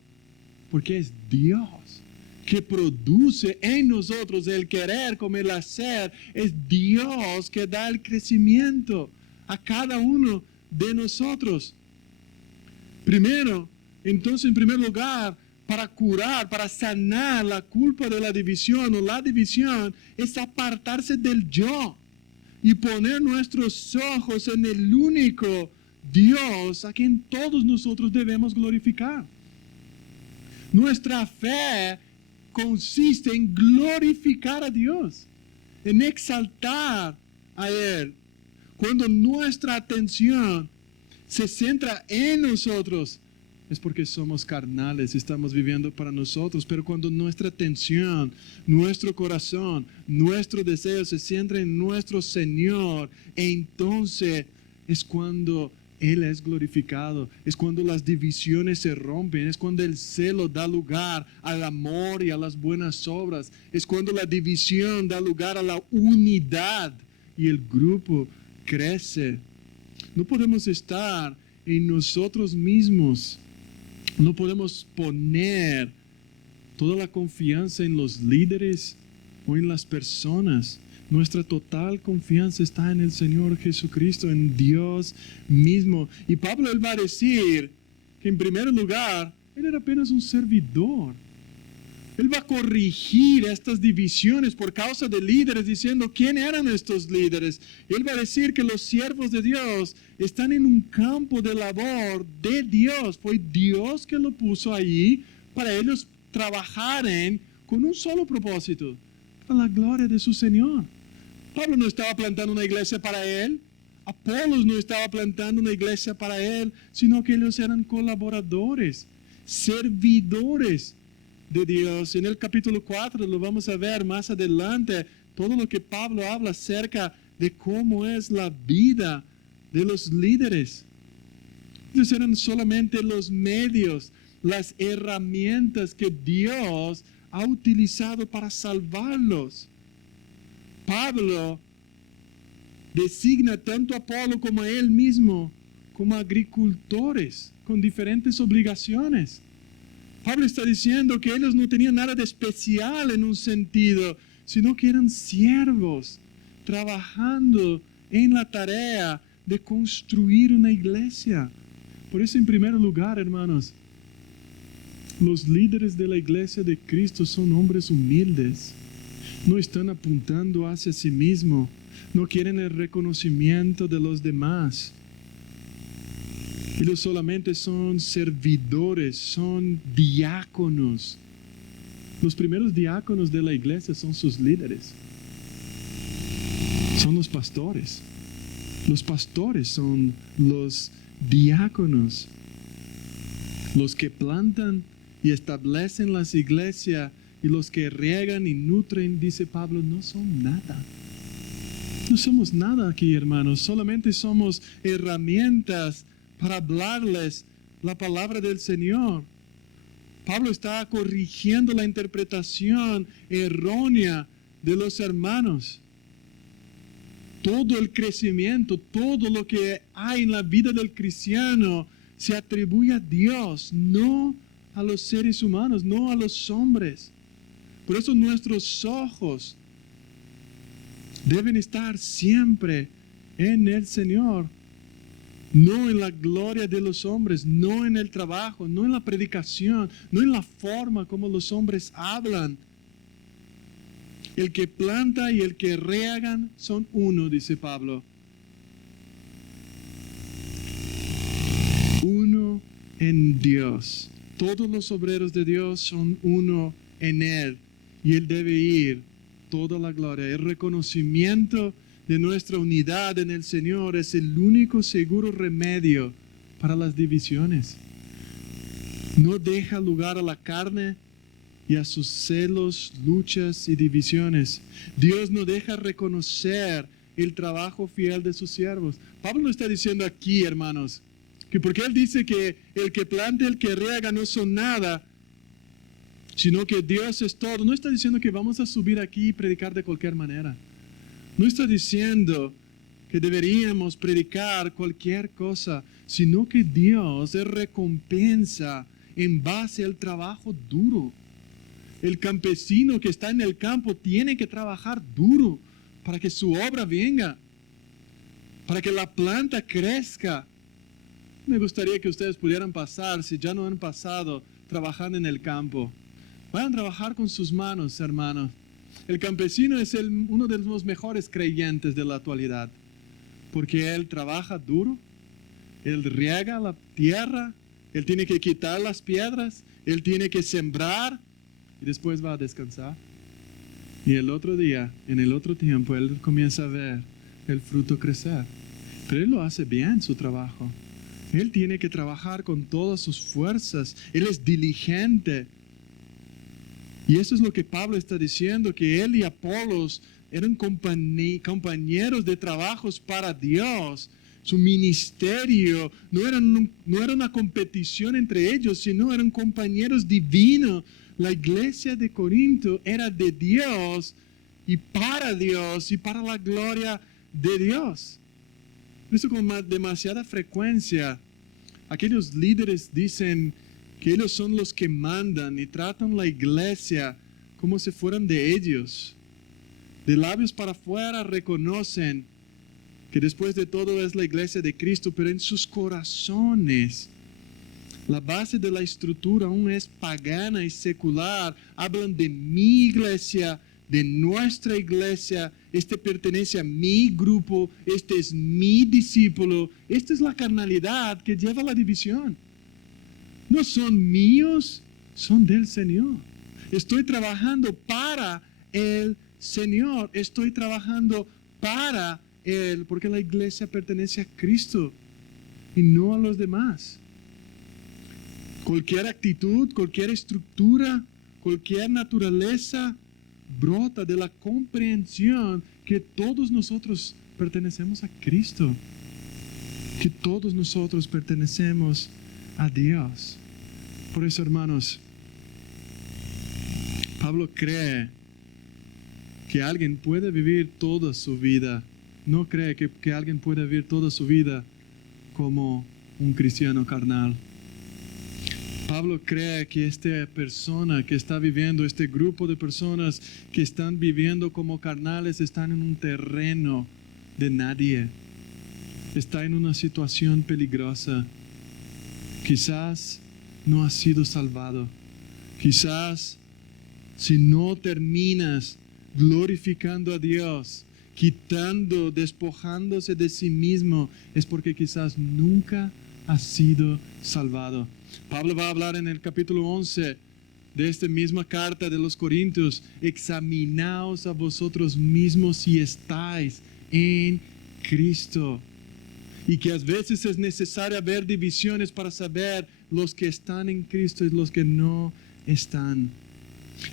porque es Dios que produce en nosotros el querer como el hacer. Es Dios que da el crecimiento a cada uno de nosotros. Primero, entonces, en primer lugar, para curar, para sanar la culpa de la división o la división, es apartarse del yo y poner nuestros ojos en el único Dios a quien todos nosotros debemos glorificar. Nuestra fe consiste en glorificar a Dios, en exaltar a Él. Cuando nuestra atención se centra en nosotros, es porque somos carnales, estamos viviendo para nosotros. Pero cuando nuestra atención, nuestro corazón, nuestro deseo se centra en nuestro Señor, entonces es cuando Él es glorificado, es cuando las divisiones se rompen, es cuando el celo da lugar al amor y a las buenas obras, es cuando la división da lugar a la unidad y el grupo crece. No podemos estar en nosotros mismos. No podemos poner toda la confianza en los líderes o en las personas. Nuestra total confianza está en el Señor Jesucristo, en Dios mismo. Y Pablo él va a decir que en primer lugar, él era apenas un servidor. Él va a corregir estas divisiones por causa de líderes, diciendo quién eran estos líderes. Él va a decir que los siervos de Dios están en un campo de labor de Dios. Fue Dios que lo puso allí para ellos trabajar con un solo propósito, para la gloria de su Señor. Pablo no estaba plantando una iglesia para él. Apolos no estaba plantando una iglesia para él, sino que ellos eran colaboradores, servidores de Dios. En el capítulo 4 lo vamos a ver más adelante, todo lo que Pablo habla acerca de cómo es la vida de los líderes. Ellos eran solamente los medios, las herramientas que Dios ha utilizado para salvarlos. Pablo designa tanto a Apolo como a él mismo como agricultores con diferentes obligaciones. Pablo está diciendo que ellos no tenían nada de especial en un sentido, sino que eran siervos trabajando en la tarea de construir una iglesia. Por eso, en primer lugar, hermanos, los líderes de la iglesia de Cristo son hombres humildes. No están apuntando hacia sí mismos. No quieren el reconocimiento de los demás. Ellos solamente son servidores, son diáconos. Los primeros diáconos de la iglesia son sus líderes. Son los pastores. Los pastores son los diáconos. Los que plantan y establecen las iglesias y los que riegan y nutren, dice Pablo, no son nada. No somos nada aquí, hermanos. Solamente somos herramientas para hablarles la palabra del Señor. Pablo está corrigiendo la interpretación errónea de los hermanos. Todo el crecimiento, todo lo que hay en la vida del cristiano se atribuye a Dios, no a los seres humanos, no a los hombres. Por eso nuestros ojos deben estar siempre en el Señor, no en la gloria de los hombres, no en el trabajo, no en la predicación, no en la forma como los hombres hablan. El que planta y el que riegan son uno, dice Pablo. Uno en Dios. Todos los obreros de Dios son uno en Él. Y Él debe ir toda la gloria. El reconocimiento de nuestra unidad en el Señor es el único seguro remedio para las divisiones. No deja lugar a la carne y a sus celos, luchas y divisiones. Dios no deja reconocer el trabajo fiel de sus siervos. Pablo no está diciendo aquí, hermanos, que porque Él dice que el que planta y el que riega no son nada, sino que Dios es todo. No está diciendo que vamos a subir aquí y predicar de cualquier manera. No está diciendo que deberíamos predicar cualquier cosa, sino que Dios es recompensa en base al trabajo duro. El campesino que está en el campo tiene que trabajar duro para que su obra venga, para que la planta crezca. Me gustaría que ustedes pudieran pasar, si ya no han pasado, trabajando en el campo. Vayan a trabajar con sus manos, hermanos. El campesino es uno de los mejores creyentes de la actualidad, porque él trabaja duro, él riega la tierra, él tiene que quitar las piedras, él tiene que sembrar y después va a descansar. Y el otro día, en el otro tiempo, él comienza a ver el fruto crecer. Pero él lo hace bien su trabajo. Él tiene que trabajar con todas sus fuerzas. Él es diligente. Y eso es lo que Pablo está diciendo, que él y Apolos eran compañeros de trabajos para Dios. Su ministerio no era una competición entre ellos, sino eran compañeros divinos. La iglesia de Corinto era de Dios y para la gloria de Dios. Por eso con demasiada frecuencia aquellos líderes dicen que ellos son los que mandan y tratan la iglesia como si fueran de ellos. De labios para afuera reconocen que después de todo es la iglesia de Cristo, pero en sus corazones La base de la estructura aún es pagana y secular. Hablan de mi iglesia, de nuestra iglesia. Este pertenece a mi grupo. Este es mi discípulo. Esta es la carnalidad que lleva a la división. No son míos, son del Señor. Estoy trabajando para el Señor. Estoy trabajando para Él, porque la iglesia pertenece a Cristo y no a los demás. Cualquier actitud, cualquier estructura, cualquier naturaleza brota de la comprensión que todos nosotros pertenecemos a Cristo, que todos nosotros pertenecemos a Dios. Por eso, hermanos, Pablo cree que alguien puede vivir toda su vida. No cree que alguien puede vivir toda su vida como un cristiano carnal. Pablo cree que esta persona que está viviendo, este grupo de personas que están viviendo como carnales, están en un terreno de nadie. Está en una situación peligrosa. Quizás no has sido salvado. Quizás si no terminas glorificando a Dios, quitando, despojándose de sí mismo, es porque quizás nunca has sido salvado. Pablo va a hablar en el capítulo 11 de esta misma carta de los Corintios. Examinaos a vosotros mismos si estáis en Cristo. Y que a veces es necesario ver divisiones para saber los que están en Cristo y los que no están.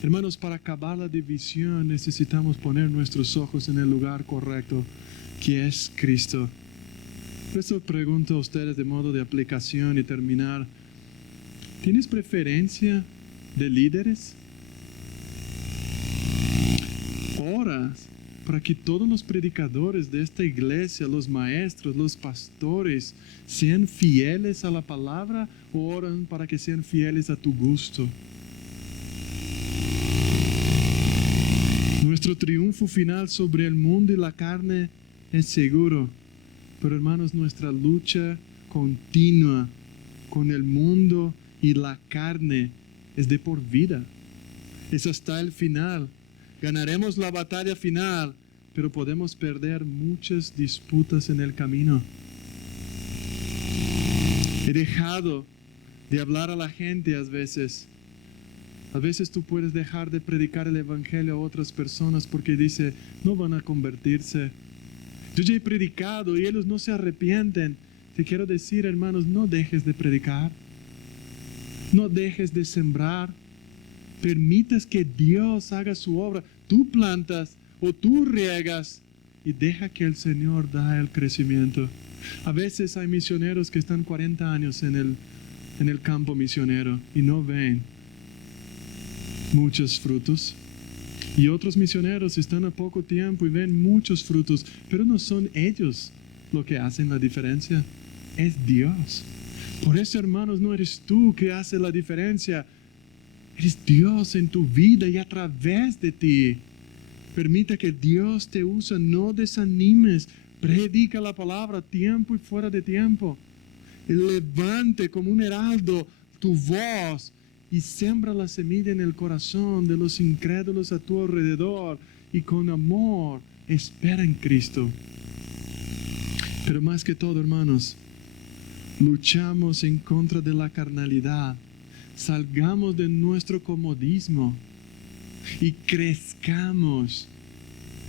Hermanos, para acabar la división necesitamos poner nuestros ojos en el lugar correcto, que es Cristo. Por eso pregunto a ustedes de modo de aplicación y terminar. ¿Tienes preferencia de líderes? ¿Oras para que todos los predicadores de esta iglesia, los maestros, los pastores, sean fieles a la palabra, o oran para que sean fieles a tu gusto? Nuestro triunfo final sobre el mundo y la carne es seguro, pero hermanos, nuestra lucha continua con el mundo y la carne es de por vida. Es hasta el final. Ganaremos la batalla final, pero podemos perder muchas disputas en el camino. He dejado de hablar a la gente a veces. A veces tú puedes dejar de predicar el evangelio a otras personas porque dice, no van a convertirse. Yo ya he predicado y ellos no se arrepienten. Te quiero decir, hermanos, no dejes de predicar. No dejes de sembrar. Permitas que Dios haga su obra. Tú plantas o tú riegas y deja que el Señor da el crecimiento. A veces hay misioneros que están 40 años en el campo misionero y no ven muchos frutos. Y otros misioneros están a poco tiempo y ven muchos frutos, pero no son ellos lo que hacen la diferencia, es Dios. Por eso, hermanos, no eres tú que hace la diferencia, eres Dios en tu vida y a través de ti. Permita que Dios te use, no desanimes, predica la palabra tiempo y fuera de tiempo. Levante como un heraldo tu voz y siembra la semilla en el corazón de los incrédulos a tu alrededor y con amor espera en Cristo. Pero más que todo, hermanos, luchamos en contra de la carnalidad. Salgamos de nuestro comodismo y crezcamos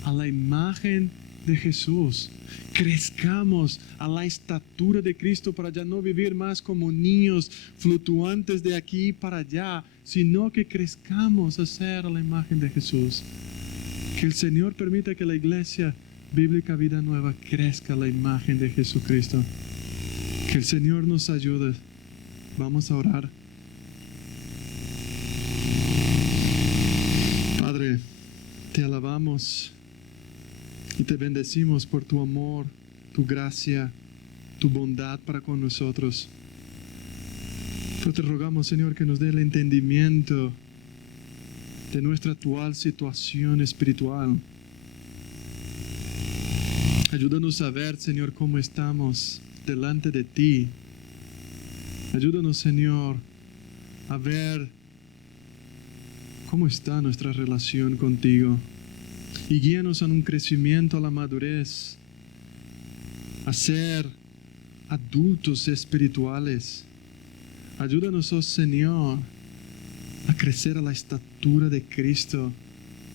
a la imagen de Jesús. Crezcamos a la estatura de Cristo para ya no vivir más como niños fluctuantes de aquí para allá, sino que crezcamos a ser a la imagen de Jesús. Que el Señor permita que la iglesia bíblica Vida Nueva crezca a la imagen de Jesucristo. Que el Señor nos ayude. Vamos a orar. Padre, te alabamos y te bendecimos por tu amor, tu gracia, tu bondad para con nosotros. Pero te rogamos, Señor, que nos dé el entendimiento de nuestra actual situación espiritual. Ayúdanos a ver, Señor, cómo estamos delante de ti. Ayúdanos, Señor, a ver cómo está nuestra relación contigo. Y guíanos en un crecimiento a la madurez, a ser adultos espirituales. Ayúdanos, oh Señor, a crecer a la estatura de Cristo.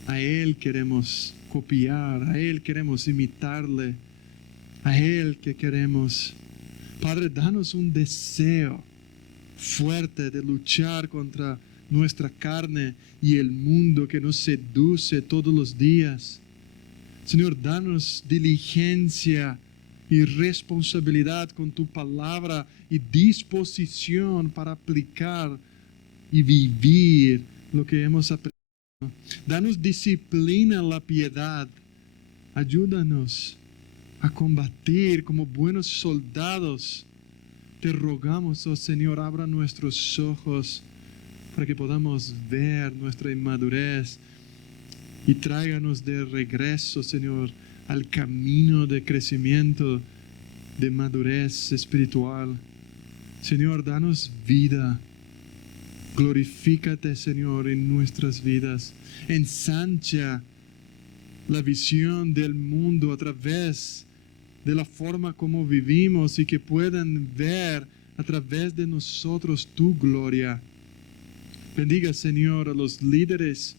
A Él queremos copiar, a Él queremos imitarle, a Él que queremos. Padre, danos un deseo fuerte de luchar contra nuestra carne y el mundo que nos seduce todos los días. Señor, danos diligencia y responsabilidad con tu palabra y disposición para aplicar y vivir lo que hemos aprendido. Danos disciplina en la piedad. Ayúdanos a combatir como buenos soldados. Te rogamos, oh Señor, abra nuestros ojos para que podamos ver nuestra inmadurez y tráiganos de regreso, Señor, al camino de crecimiento, de madurez espiritual. Señor, danos vida. Glorifícate, Señor, en nuestras vidas. Ensancha la visión del mundo a través de la forma como vivimos y que puedan ver a través de nosotros tu gloria. Bendiga, Señor, a los líderes,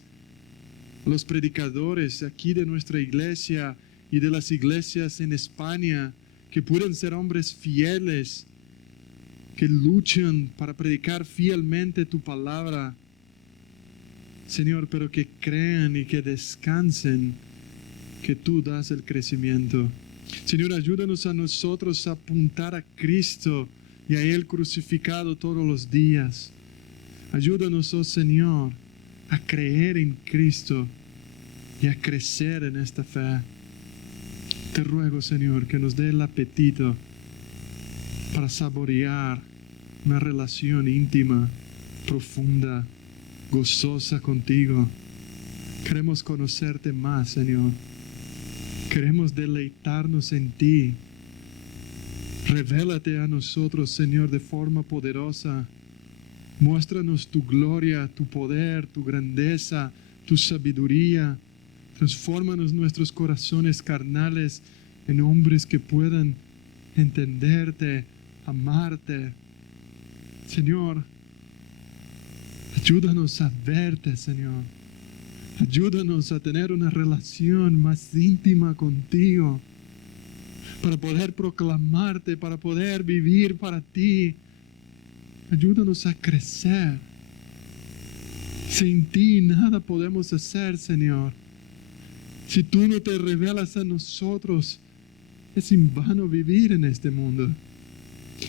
a los predicadores aquí de nuestra iglesia y de las iglesias en España, que puedan ser hombres fieles, que luchan para predicar fielmente tu palabra, Señor, pero que crean y que descansen que tú das el crecimiento. Señor, ayúdanos a nosotros a apuntar a Cristo y a Él crucificado todos los días. Ayúdanos, oh Señor, a creer en Cristo y a crecer en esta fe. Te ruego, Señor, que nos dé el apetito para saborear una relación íntima, profunda, gozosa contigo. Queremos conocerte más, Señor. Queremos deleitarnos en ti. Revélate a nosotros, Señor, de forma poderosa. Muéstranos tu gloria, tu poder, tu grandeza, tu sabiduría. Transfórmanos nuestros corazones carnales en hombres que puedan entenderte, amarte. Señor, ayúdanos a verte, Señor. Ayúdanos a tener una relación más íntima contigo, para poder proclamarte, para poder vivir para ti. Ayúdanos a crecer. Sin ti nada podemos hacer, Señor. Si tú no te revelas a nosotros, es en vano vivir en este mundo.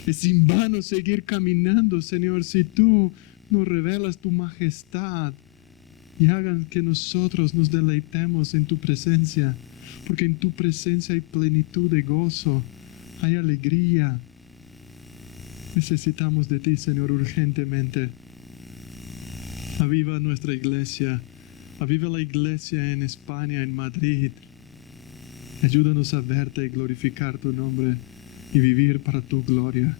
Es en vano seguir caminando, Señor, si tú no revelas tu majestad y hagan que nosotros nos deleitemos en tu presencia, porque en tu presencia hay plenitud de gozo, hay alegría. Necesitamos de ti, Señor, urgentemente. Aviva nuestra iglesia, aviva la iglesia en España, en Madrid. Ayúdanos a verte y glorificar tu nombre y vivir para tu gloria.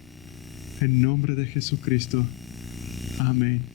En nombre de Jesucristo. Amén.